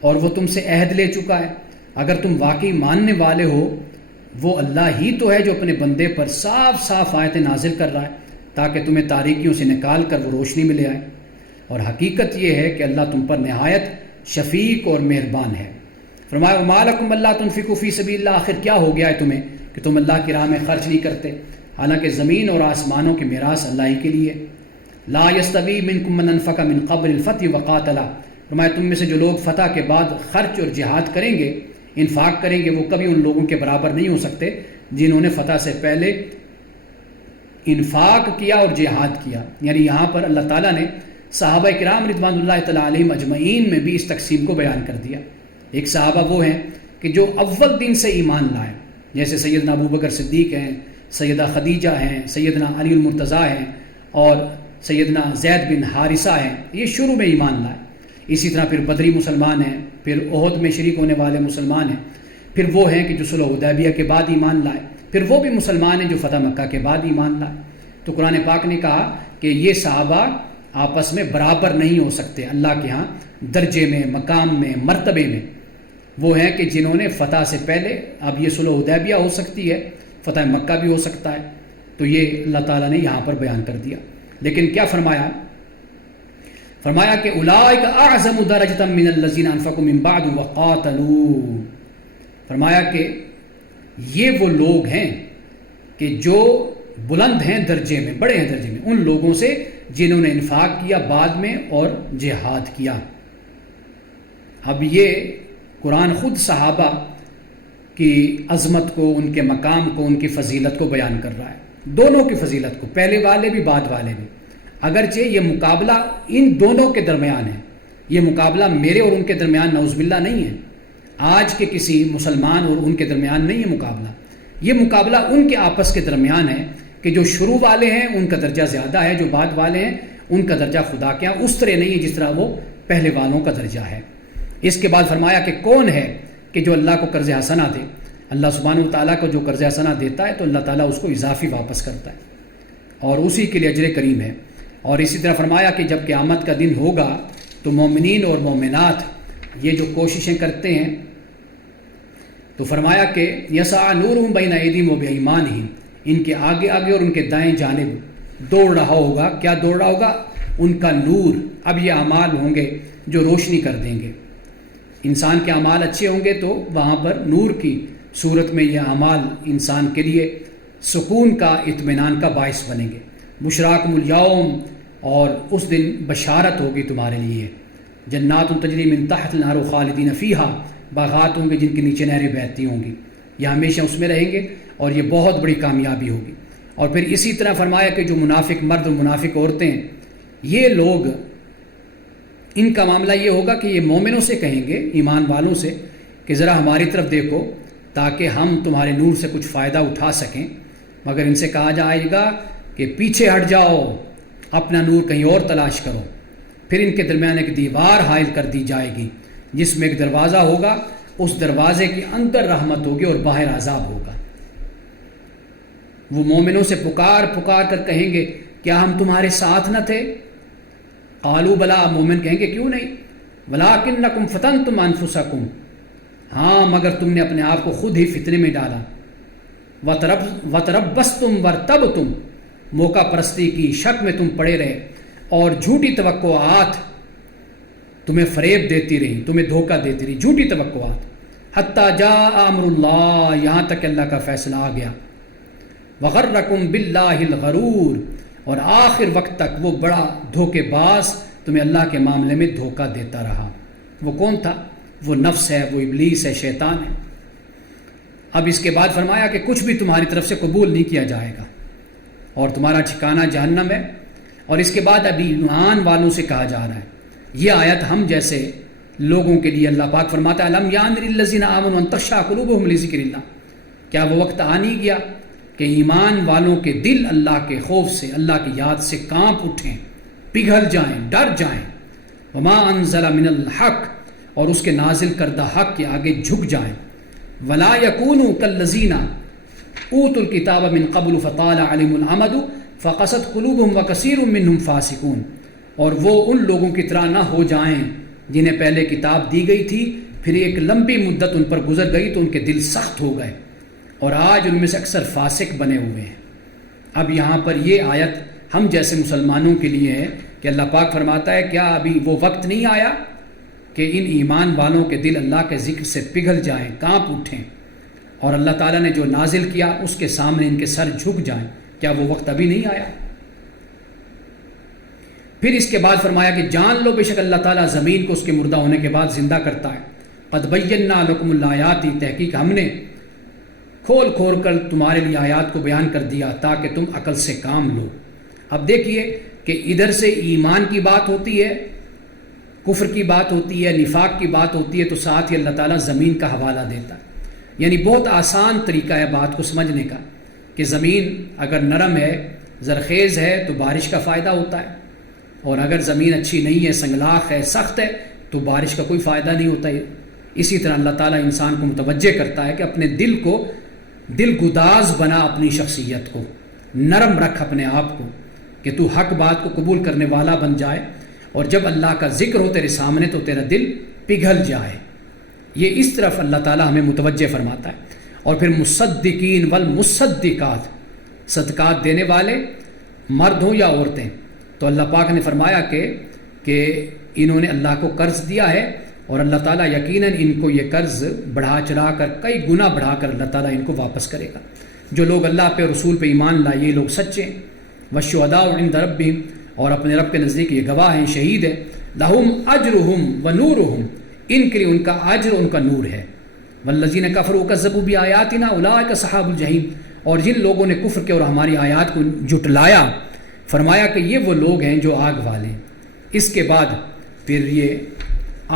اور وہ تم سے عہد لے چکا ہے. اگر تم واقعی ماننے والے ہو، وہ اللہ ہی تو ہے جو اپنے بندے پر صاف صاف آیتیں نازل کر رہا ہے تاکہ تمہیں تاریکیوں سے نکال کر وہ روشنی میں لے آئے. اور حقیقت یہ ہے کہ اللہ تم پر نہایت شفیق اور مہربان ہے. فرمایا وما لکم الا تنفقوا فی سبیل اللہ، آخر کیا ہو گیا ہے تمہیں کہ تم اللہ کی راہ میں خرچ نہیں کرتے، حالانکہ زمین اور آسمانوں کی میراث اللہ ہی کے لیے. لا یستوی منکم من انفق من قبل الفتح وقاتل، فرمایا تم میں سے جو لوگ فتح کے بعد خرچ اور جہاد کریں گے، انفاق کریں گے، وہ کبھی ان لوگوں کے برابر نہیں ہو سکتے جنہوں نے فتح سے پہلے انفاق کیا اور جہاد کیا. یعنی یہاں پر اللہ تعالیٰ نے صحابہ کرام رضوان اللہ تعالیٰ علیہم اجمعین میں بھی اس تقسیم کو بیان کر دیا. ایک صحابہ وہ ہیں کہ جو اول دن سے ایمان لائے، جیسے سیدنا ابو بکر صدیق ہیں، سیدہ خدیجہ ہیں، سیدنا علی المرتضیٰ ہیں اور سیدنا زید بن حارثہ ہیں. یہ شروع میں ایمان لائے. اسی طرح پھر بدری مسلمان ہیں، پھر احد میں شریک ہونے والے مسلمان ہیں، پھر وہ ہیں کہ جو صلح حدیبیہ کے بعد ایمان لائے، پھر وہ بھی مسلمان ہیں جو فتح مکہ کے بعد ایمان لائے. تو قرآن پاک نے کہا کہ یہ صحابہ آپس میں برابر نہیں ہو سکتے اللہ کے ہاں درجے میں، مقام میں، مرتبے میں. وہ ہیں کہ جنہوں نے فتح سے پہلے، اب یہ صلح حدیبیہ ہو سکتی ہے، فتح مکہ بھی ہو سکتا ہے، تو یہ اللہ تعالیٰ نے یہاں پر بیان کر دیا. لیکن کیا فرمایا؟ فرمایا کہ اولئک اعظم درجۃ من الذین انفقوا من بعد وقاتلوا، فرمایا کہ یہ وہ لوگ ہیں کہ جو بلند ہیں درجے میں، بڑے ہیں درجے میں ان لوگوں سے جنہوں نے انفاق کیا بعد میں اور جہاد کیا۔ اب یہ قرآن خود صحابہ کی عظمت کو، ان کے مقام کو، ان کی فضیلت کو بیان کر رہا ہے، دونوں کی فضیلت کو، پہلے والے بھی بعد والے بھی۔ اگرچہ یہ مقابلہ ان دونوں کے درمیان ہے، یہ مقابلہ میرے اور ان کے درمیان نعوذ باللہ نہیں ہے، آج کے کسی مسلمان اور ان کے درمیان نہیں ہے مقابلہ، یہ مقابلہ ان کے آپس کے درمیان ہے کہ جو شروع والے ہیں ان کا درجہ زیادہ ہے، جو بعد والے ہیں ان کا درجہ خدا کے یہاں اس طرح نہیں ہے جس طرح وہ پہلے والوں کا درجہ ہے۔ اس کے بعد فرمایا کہ کون ہے کہ جو اللہ کو قرض حسنہ دے، اللہ سبحانہ و تعالیٰ کو جو قرض حسنہ دیتا ہے تو اللہ تعالیٰ اس کو اضافی واپس کرتا ہے اور اسی کے لیے اجر کریم ہے۔ اور اسی طرح فرمایا کہ جب قیامت کا دن ہوگا تو مومنین اور مومنات یہ جو کوششیں کرتے ہیں تو فرمایا کہ یسعی نورہم بین ایدیہم و بایمانہم، ان کے آگے آگے اور ان کے دائیں جانب دوڑ رہا ہوگا، کیا دوڑ رہا ہوگا؟ ان کا نور۔ اب یہ اعمال ہوں گے جو روشنی کر دیں گے، انسان کے اعمال اچھے ہوں گے تو وہاں پر نور کی صورت میں یہ اعمال انسان کے لیے سکون کا، اطمینان کا باعث بنیں گے۔ بشراکم الیوم، اور اس دن بشارت ہوگی تمہارے لیے، جنات تجری من تحت الانہار خالدین فیہا، باغات ہوں گے جن کے نیچے نہریں بہتی ہوں گی، یہ ہمیشہ اس میں رہیں گے اور یہ بہت بڑی کامیابی ہوگی۔ اور پھر اسی طرح فرمایا کہ جو منافق مرد اور منافق عورتیں ہیں، یہ لوگ، ان کا معاملہ یہ ہوگا کہ یہ مومنوں سے کہیں گے، ایمان والوں سے، کہ ذرا ہماری طرف دیکھو تاکہ ہم تمہارے نور سے کچھ فائدہ اٹھا سکیں، مگر ان سے کہا جائے گا کہ پیچھے ہٹ جاؤ، اپنا نور کہیں اور تلاش کرو۔ پھر ان کے درمیان ایک دیوار حائل کر دی جائے گی جس میں ایک دروازہ ہوگا، اس دروازے کے اندر رحمت ہوگی اور باہر عذاب ہوگا۔ وہ مومنوں سے پکار پکار کر کہیں گے کیا ہم تمہارے ساتھ نہ تھے؟ قالوا بلا، مومن کہیں گے کیوں نہیں، ولکنکم فتنتم انفسکم، ہاں مگر تم نے اپنے آپ کو خود ہی فتنے میں ڈالا، وتربصتم وارتبتم، موقع پرستی کی شک میں تم پڑے رہے اور جھوٹی توقعات تمہیں فریب دیتی رہی، تمہیں دھوکہ دیتی رہی، جھوٹی توقعات، حتی جاء امر اللہ، یہاں تک کہ اللہ کا فیصلہ آ گیا، وغرکم باللہ الغرور، اور آخر وقت تک وہ بڑا دھوکے باز تمہیں اللہ کے معاملے میں دھوکہ دیتا رہا۔ وہ کون تھا؟ وہ نفس ہے، وہ ابلیس ہے، شیطان ہے۔ اب اس کے بعد فرمایا کہ کچھ بھی تمہاری طرف سے قبول نہیں کیا جائے گا اور تمہارا ٹھکانہ جہنم ہے۔ اور اس کے بعد ابھی ایمان والوں سے کہا جا رہا ہے، یہ آیت ہم جیسے لوگوں کے لیے اللہ پاک فرماتا ہے الم یعن للذین آمنوا ان تخشع قلوبهم لذکر اللہ، کیا وہ وقت آ نہیں گیا کہ ایمان والوں کے دل اللہ کے خوف سے، اللہ کی یاد سے کانپ اٹھیں، پگھل جائیں، ڈر جائیں، وما انزل من الحق، اور اس کے نازل کردہ حق کے آگے جھک جائیں، ولا یکونوا کالذین اوتوا الکتاب من قبل فطال علیہم الامد فقست قلوبهم وکثیر منهم فاسقون، اور وہ ان لوگوں کی طرح نہ ہو جائیں جنہیں پہلے کتاب دی گئی تھی، پھر ایک لمبی مدت ان پر گزر گئی تو ان کے دل سخت ہو گئے اور آج ان میں سے اکثر فاسق بنے ہوئے ہیں۔ اب یہاں پر یہ آیت ہم جیسے مسلمانوں کے لیے ہے کہ اللہ پاک فرماتا ہے کیا ابھی وہ وقت نہیں آیا کہ ان ایمان والوں کے دل اللہ کے ذکر سے پگھل جائیں، کانپ اٹھیں، اور اللہ تعالیٰ نے جو نازل کیا اس کے سامنے ان کے سر جھک جائیں؟ کیا وہ وقت ابھی نہیں آیا؟ پھر اس کے بعد فرمایا کہ جان لو بے شک اللہ تعالیٰ زمین کو اس کے مردہ ہونے کے بعد زندہ کرتا ہے، قد بینا لکم الآیات، تحقیق ہم نے کھول کھول کر تمہارے لیے آیات کو بیان کر دیا تاکہ تم عقل سے کام لو۔ اب دیکھیے کہ ادھر سے ایمان کی بات ہوتی ہے، کفر کی بات ہوتی ہے، نفاق کی بات ہوتی ہے، تو ساتھ ہی اللہ تعالیٰ زمین کا حوالہ دیتا ہے۔ یعنی بہت آسان طریقہ ہے بات کو سمجھنے کا کہ زمین اگر نرم ہے، زرخیز ہے تو بارش کا فائدہ ہوتا ہے، اور اگر زمین اچھی نہیں ہے، سنگلاخ ہے، سخت ہے، تو بارش کا کوئی فائدہ نہیں ہوتا ہے۔ اسی طرح اللہ تعالیٰ انسان کو متوجہ کرتا ہے کہ اپنے دل کو دل گداز بنا، اپنی شخصیت کو نرم رکھ، اپنے آپ کو، کہ تو حق بات کو قبول کرنے والا بن جائے، اور جب اللہ کا ذکر ہو تیرے سامنے تو تیرا دل پگھل جائے۔ یہ اس طرف اللہ تعالیٰ ہمیں متوجہ فرماتا ہے۔ اور پھر مصدقین والمصدقات، صدقات دینے والے مرد ہوں یا عورتیں، تو اللہ پاک نے فرمایا کہ کہ انہوں نے اللہ کو قرض دیا ہے اور اللہ تعالیٰ یقیناً ان کو یہ قرض بڑھا چڑھا کر کئی گنا بڑھا کر اللہ تعالیٰ ان کو واپس کرے گا۔ جو لوگ اللہ پہ رسول پہ ایمان لائے یہ لوگ سچے ہیں، والشہداء عند ربہم، اور اپنے رب کے نزدیک یہ گواہ ہیں، شہید ہیں، لہم اجرہم ونورہم، ان کے لیے ان کا اجر ان کا نور ہے، والذین کفروا وکذبوا بآیاتنا اولئک اصحاب الجحیم، اور جن لوگوں نے کفر کیا اور ہماری آیات کو جھٹلایا، فرمایا کہ یہ وہ لوگ ہیں جو آگ والے۔ اس کے بعد پھر یہ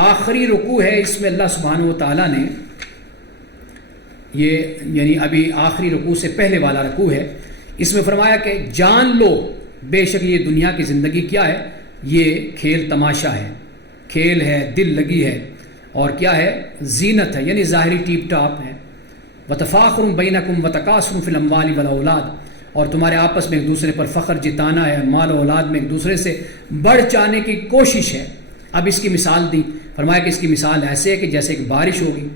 آخری رکوع ہے، اس میں اللہ سبحانہ و تعالیٰ نے یہ یعنی ابھی آخری رکوع سے پہلے والا رکوع ہے، اس میں فرمایا کہ جان لو بے شک یہ دنیا کی زندگی کیا ہے، یہ کھیل تماشا ہے، کھیل ہے، دل لگی ہے، اور کیا ہے، زینت ہے، یعنی ظاہری ٹیپ ٹاپ ہے، وتفاخر بینکم وتکاثر فی الاموال والاولاد، اور تمہارے آپس میں ایک دوسرے پر فخر جتانا ہے، مال و اولاد میں ایک دوسرے سے بڑھ چاہنے کی کوشش ہے۔ اب اس کی مثال دی، فرمایا کہ اس کی مثال ایسے ہے کہ جیسے ایک بارش ہوگی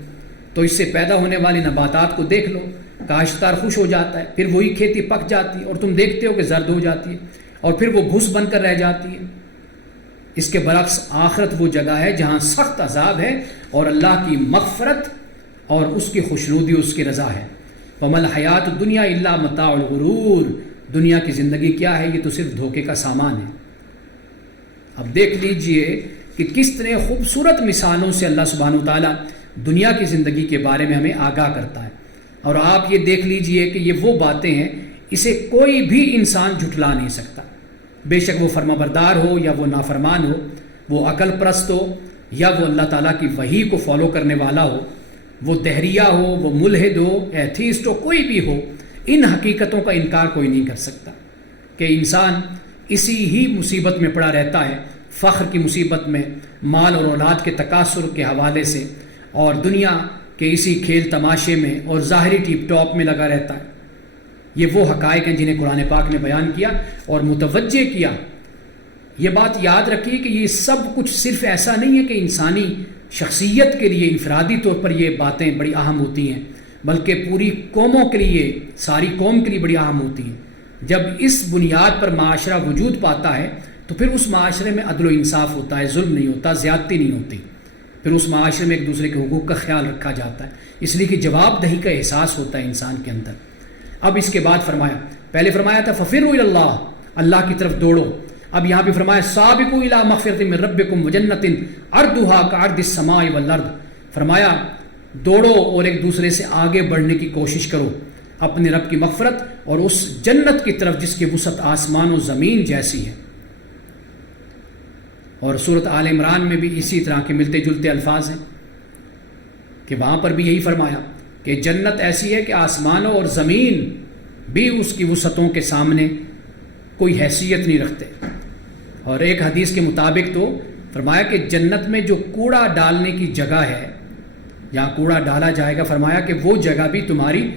تو اس سے پیدا ہونے والی نباتات کو دیکھ لو، کاشتکار خوش ہو جاتا ہے، پھر وہی کھیتی پک جاتی ہے اور تم دیکھتے ہو کہ زرد ہو جاتی ہے اور پھر وہ بھوس بن کر رہ جاتی ہے۔ اس کے برعکس آخرت وہ جگہ ہے جہاں سخت عذاب ہے اور اللہ کی مغفرت اور اس کی خوشنودی، اس کی رضا ہے۔ وَمَا الْحَيَاةُ الدُّنْيَا إِلَّا مَتَاعُ الْغُرُورِ، دنیا کی زندگی کیا ہے، یہ تو صرف دھوکے کا سامان ہے۔ اب دیکھ لیجئے کہ کس طرح خوبصورت مثالوں سے اللہ سبحانہ وتعالیٰ دنیا کی زندگی کے بارے میں ہمیں آگاہ کرتا ہے، اور آپ یہ دیکھ لیجئے کہ یہ وہ باتیں ہیں اسے کوئی بھی انسان جھٹلا نہیں سکتا، بے شک وہ فرما بردار ہو یا وہ نافرمان ہو، وہ عقل پرست ہو یا وہ اللہ تعالیٰ کی وحی کو فالو کرنے والا ہو، وہ دہریہ ہو، وہ ملحد ہو، ایتھیسٹ ہو، کوئی بھی ہو، ان حقیقتوں کا انکار کوئی نہیں کر سکتا کہ انسان اسی ہی مصیبت میں پڑا رہتا ہے، فخر کی مصیبت میں، مال اور اولاد کے تکاثر کے حوالے سے، اور دنیا کے اسی کھیل تماشے میں اور ظاہری ٹیپ ٹاپ میں لگا رہتا ہے۔ یہ وہ حقائق ہیں جنہیں قرآن پاک نے بیان کیا اور متوجہ کیا۔ یہ بات یاد رکھیے کہ یہ سب کچھ صرف ایسا نہیں ہے کہ انسانی شخصیت کے لیے انفرادی طور پر یہ باتیں بڑی اہم ہوتی ہیں، بلکہ پوری قوموں کے لیے، ساری قوم کے لیے بڑی اہم ہوتی ہیں۔ جب اس بنیاد پر معاشرہ وجود پاتا ہے تو پھر اس معاشرے میں عدل و انصاف ہوتا ہے، ظلم نہیں ہوتا، زیادتی نہیں ہوتی، پھر اس معاشرے میں ایک دوسرے کے حقوق کا خیال رکھا جاتا ہے، اس لیے کہ جواب دہی کا احساس ہوتا ہے انسان کے اندر۔ اب اس کے بعد فرمایا، پہلے فرمایا تھا ففروا الی اللہ، اللہ کی طرف دوڑو، اب یہاں پہ فرمایا سابقوا الی مغفرۃ من ربکم وجنۃ عرضھا کعرض السماء والارض، فرمایا دوڑو اور ایک دوسرے سے آگے بڑھنے کی کوشش کرو اپنے رب کی مغفرت اور اس جنت کی طرف جس کی وسعت آسمان و زمین جیسی ہے۔ اور سورۃ آل عمران میں بھی اسی طرح کے ملتے جلتے الفاظ ہیں کہ وہاں پر بھی یہی فرمایا کہ جنت ایسی ہے کہ آسمانوں اور زمین بھی اس کی وسعتوں کے سامنے کوئی حیثیت نہیں رکھتے۔ اور ایک حدیث کے مطابق تو فرمایا کہ جنت میں جو کوڑا ڈالنے کی جگہ ہے، جہاں کوڑا ڈالا جائے گا، فرمایا کہ وہ جگہ بھی تمہاری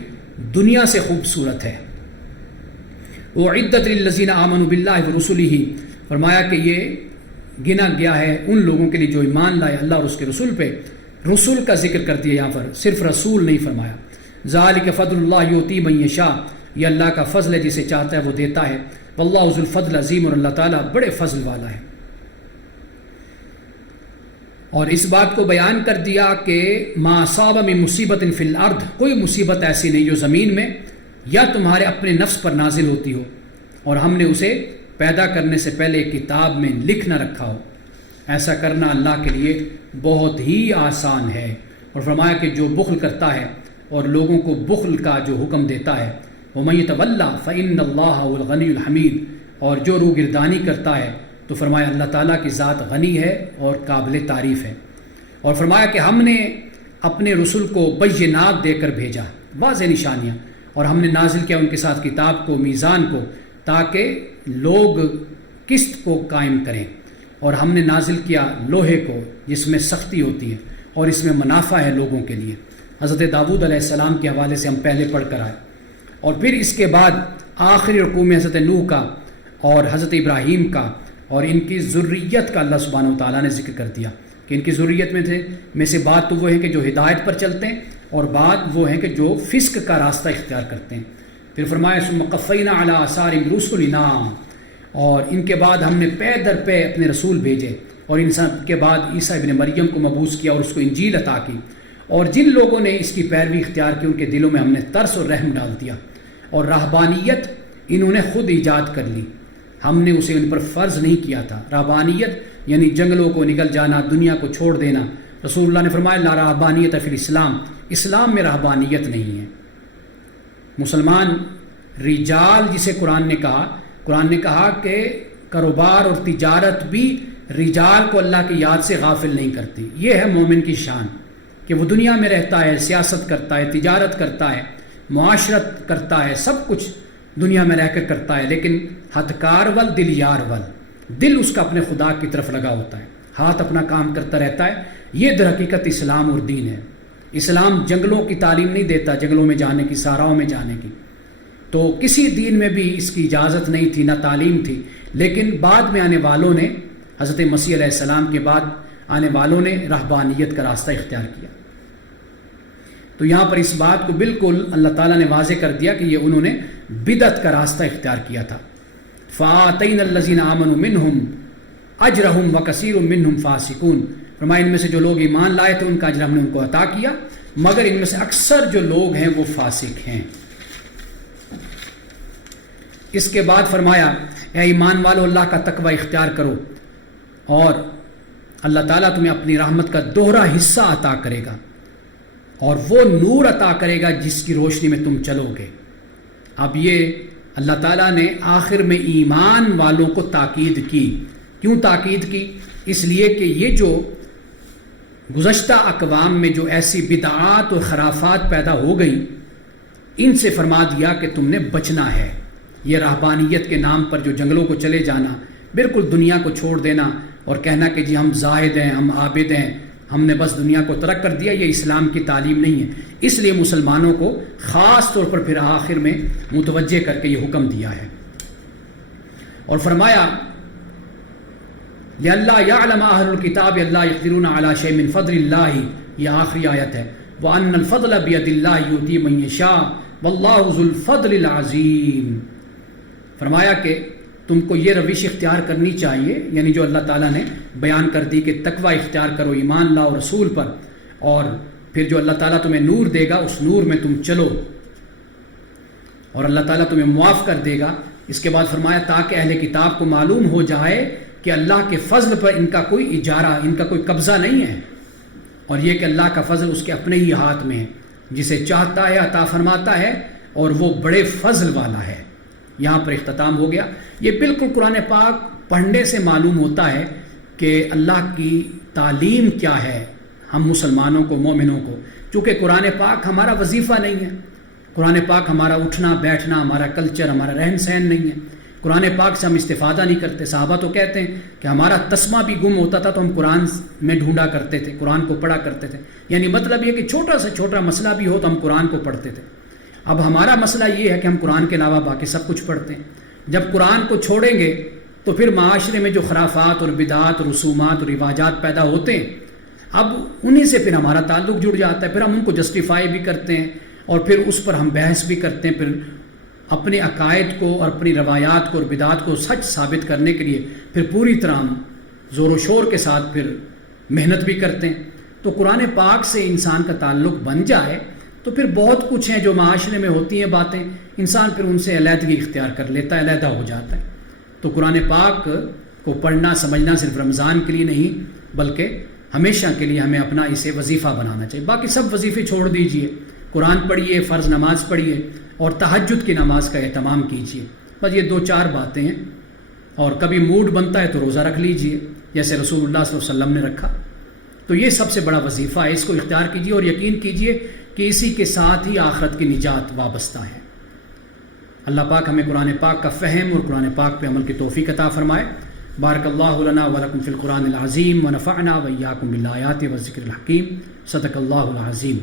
دنیا سے خوبصورت ہے۔ وَعِدَّتْ لِلَّذِينَ آمَنُوا بِاللَّهِ وَرُسُلِهِ، فرمایا کہ یہ گنا گیا ہے ان لوگوں کے لیے جو ایمان لائے اللہ اور اس کے رسول پہ۔ رسول کا ذکر کر دیا یہاں پر، صرف رسول نہیں فرمایا۔ ذَلِكَ فَضْلُ اللَّهِ يُؤْتِيهِ مَن يَشَاءُ، یہ اللہ کا فضل ہے، جسے چاہتا ہے وہ دیتا ہے۔ وَاللَّهُ ذُو الْفَضْلِ الْعَظِيمِ، اور اللہ تعالیٰ بڑے فضل والا ہے۔ اور اس بات کو بیان کر دیا کہ ما اصاب من مصیبت فی الارض، کوئی مصیبت ایسی نہیں جو زمین میں یا تمہارے اپنے نفس پر نازل ہوتی ہو اور ہم نے اسے پیدا کرنے سے پہلے کتاب میں لکھ نہ رکھا ہو۔ ایسا کرنا اللہ کے لیے بہت ہی آسان ہے۔ اور فرمایا کہ جو بخل کرتا ہے اور لوگوں کو بخل کا جو حکم دیتا ہے، وَمَن يَتَوَلَّ فَإِنَّ اللَّهَ هُوَ الْغَنِيُّ الْحَمِيدُ، اور جو روگردانی کرتا ہے تو فرمایا اللہ تعالیٰ کی ذات غنی ہے اور قابل تعریف ہے۔ اور فرمایا کہ ہم نے اپنے رسول کو بینات دے کر بھیجا، واضح نشانیاں، اور ہم نے نازل کیا ان کے ساتھ کتاب کو، میزان کو، تاکہ لوگ قسط کو قائم کریں، اور ہم نے نازل کیا لوہے کو جس میں سختی ہوتی ہے اور اس میں منافع ہے لوگوں کے لیے۔ حضرت داؤد علیہ السلام کے حوالے سے ہم پہلے پڑھ کر آئے۔ اور پھر اس کے بعد آخری رکوع میں حضرت نوح کا اور حضرت ابراہیم کا اور ان کی ذریت کا اللہ سبحانہ و تعالیٰ نے ذکر کر دیا کہ ان کی ذریت میں سے بعد تو وہ ہیں کہ جو ہدایت پر چلتے ہیں، اور بعد وہ ہیں کہ جو فسق کا راستہ اختیار کرتے ہیں۔ پھر فرمایا ثم قفینا علی آثارہم برسلنا، اور ان کے بعد ہم نے پے در پے اپنے رسول بھیجے، اور ان سب کے بعد عیسیٰ ابن مریم کو مبعوث کیا اور اس کو انجیل عطا کی، اور جن لوگوں نے اس کی پیروی اختیار کی ان کے دلوں میں ہم نے ترس اور رحم ڈال دیا، اور رہبانیت انہوں نے خود ایجاد کر لی، ہم نے اسے ان پر فرض نہیں کیا تھا۔ رہبانیت یعنی جنگلوں کو نکل جانا، دنیا کو چھوڑ دینا۔ رسول اللہ نے فرمایا لا رہبانیت فی الاسلام، اسلام میں رہبانیت نہیں ہے۔ مسلمان رجال جسے قرآن نے کہا کہ کاروبار اور تجارت بھی رجال کو اللہ کی یاد سے غافل نہیں کرتی۔ یہ ہے مومن کی شان کہ وہ دنیا میں رہتا ہے، سیاست کرتا ہے، تجارت کرتا ہے، معاشرت کرتا ہے، سب کچھ دنیا میں رہ کر کرتا ہے، لیکن ہتھکار ول دل یار ول، دل اس کا اپنے خدا کی طرف لگا ہوتا ہے، ہاتھ اپنا کام کرتا رہتا ہے۔ یہ در حقیقت اسلام اور دین ہے۔ اسلام جنگلوں کی تعلیم نہیں دیتا، جنگلوں میں جانے کی، صحراؤں میں جانے کی، تو کسی دین میں بھی اس کی اجازت نہیں تھی، نہ تعلیم تھی، لیکن بعد میں آنے والوں نے، حضرت مسیح علیہ السلام کے بعد آنے والوں نے رہبانیت کا راستہ اختیار کیا۔ تو یہاں پر اس بات کو بالکل اللہ تعالیٰ نے واضح کر دیا کہ یہ انہوں نے بدعت کا راستہ اختیار کیا تھا۔ فَآتَيْنَا الَّذِينَ آمَنُوا مِنْهُمْ أَجْرَهُمْ وَكَثِيرٌ مِّنْهُمْ فَاسِقُونَ، فرمایا ان میں سے جو لوگ ایمان لائے تھے ان کا اجر ہم نے ان کو عطا کیا، مگر ان میں سے اکثر جو لوگ ہیں وہ فاسق ہیں۔ اس کے بعد فرمایا اے ایمان والو اللہ کا تقوی اختیار کرو اور اللہ تعالیٰ تمہیں اپنی رحمت کا دوہرا حصہ عطا کرے گا اور وہ نور عطا کرے گا جس کی روشنی میں تم چلو گے۔ اب یہ اللہ تعالیٰ نے آخر میں ایمان والوں کو تاکید کی۔ کیوں تاکید کی؟ اس لیے کہ یہ جو گزشتہ اقوام میں جو ایسی بدعات اور خرافات پیدا ہو گئیں، ان سے فرما دیا کہ تم نے بچنا ہے۔ یہ رہبانیت کے نام پر جو جنگلوں کو چلے جانا، بالکل دنیا کو چھوڑ دینا اور کہنا کہ جی ہم زاہد ہیں، ہم عابد ہیں، ہم نے بس دنیا کو ترک کر دیا، یہ اسلام کی تعلیم نہیں ہے۔ اس لیے مسلمانوں کو خاص طور پر پھر آخر میں متوجہ کر کے یہ حکم دیا ہے اور فرمایا لِأَلَّا يَعْلَمَ أَهْلُ الْكِتَابِ أَلَّا يَقْدِرُونَ عَلَى شَيْءٍ مِّن فَضْلِ اللَّهِ، یہ آخری آیت ہے، وَأَنَّ الْفَضْلَ بِيَدِ اللَّهِ يُؤْتِيهِ مَن يَشَاءُ وَاللَّهُ ذُو الْفَضْلِ الْعَظِيمِ۔ فرمایا کہ تم کو یہ روش اختیار کرنی چاہیے، یعنی جو اللہ تعالیٰ نے بیان کر دی کہ تقوی اختیار کرو، ایمان لاؤ رسول پر، اور پھر جو اللہ تعالیٰ تمہیں نور دے گا اس نور میں تم چلو اور اللہ تعالیٰ تمہیں معاف کر دے گا۔ اس کے بعد فرمایا تاکہ اہل کتاب کو معلوم ہو جائے کہ اللہ کے فضل پر ان کا کوئی اجارہ، ان کا کوئی قبضہ نہیں ہے، اور یہ کہ اللہ کا فضل اس کے اپنے ہی ہاتھ میں ہے، جسے چاہتا ہے عطا فرماتا ہے اور وہ بڑے فضل والا ہے۔ یہاں پر اختتام ہو گیا۔ یہ بالکل قرآن پاک پڑھنے سے معلوم ہوتا ہے کہ اللہ کی تعلیم کیا ہے ہم مسلمانوں کو، مومنوں کو، چونکہ قرآن پاک ہمارا وظیفہ نہیں ہے، قرآن پاک ہمارا اٹھنا بیٹھنا، ہمارا کلچر، ہمارا رہن سہن نہیں ہے، قرآن پاک سے ہم استفادہ نہیں کرتے۔ صحابہ تو کہتے ہیں کہ ہمارا تسمہ بھی گم ہوتا تھا تو ہم قرآن میں ڈھونڈا کرتے تھے، قرآن کو پڑھا کرتے تھے، یعنی مطلب یہ کہ چھوٹا سے چھوٹا مسئلہ بھی ہو تو ہم قرآن کو پڑھتے تھے۔ اب ہمارا مسئلہ یہ ہے کہ ہم قرآن کے علاوہ باقی سب کچھ پڑھتے ہیں۔ جب قرآن کو چھوڑیں گے تو پھر معاشرے میں جو خرافات اور بدعات اور رسومات اور رواجات پیدا ہوتے ہیں، اب انہی سے پھر ہمارا تعلق جڑ جاتا ہے، پھر ہم ان کو جسٹیفائی بھی کرتے ہیں اور پھر اس پر ہم بحث بھی کرتے ہیں، پھر اپنے عقائد کو اور اپنی روایات کو اور بدعات کو سچ ثابت کرنے کے لیے پھر پوری طرح ہم زور و شور کے ساتھ پھر محنت بھی کرتے ہیں۔ تو قرآن پاک سے انسان کا تعلق بن جائے تو پھر بہت کچھ ہیں جو معاشرے میں ہوتی ہیں باتیں، انسان پھر ان سے علیحدگی اختیار کر لیتا ہے، علیحدہ ہو جاتا ہے۔ تو قرآن پاک کو پڑھنا سمجھنا صرف رمضان کے لیے نہیں بلکہ ہمیشہ کے لیے ہمیں اپنا اسے وظیفہ بنانا چاہیے۔ باقی سب وظیفے چھوڑ دیجئے، قرآن پڑھیے، فرض نماز پڑھیے اور تہجد کی نماز کا اہتمام کیجئے، بس یہ 2-4 باتیں ہیں۔ اور کبھی موڈ بنتا ہے تو روزہ رکھ لیجئے جیسے رسول اللہ صلی اللہ علیہ وسلم نے رکھا۔ تو یہ سب سے بڑا وظیفہ ہے، اس کو اختیار کیجئے اور یقین کیجئے کہ اسی کے ساتھ ہی آخرت کی نجات وابستہ ہے۔ اللہ پاک ہمیں قرآن پاک کا فہم اور قرآن پاک پہ عمل کی توفیق عطا فرمائے۔ بارک اللہ لنا ولکم فی القرآن العظیم ونفعنا وإیاکم بالآیات والذکر الحکیم۔ صدق اللہ العظیم۔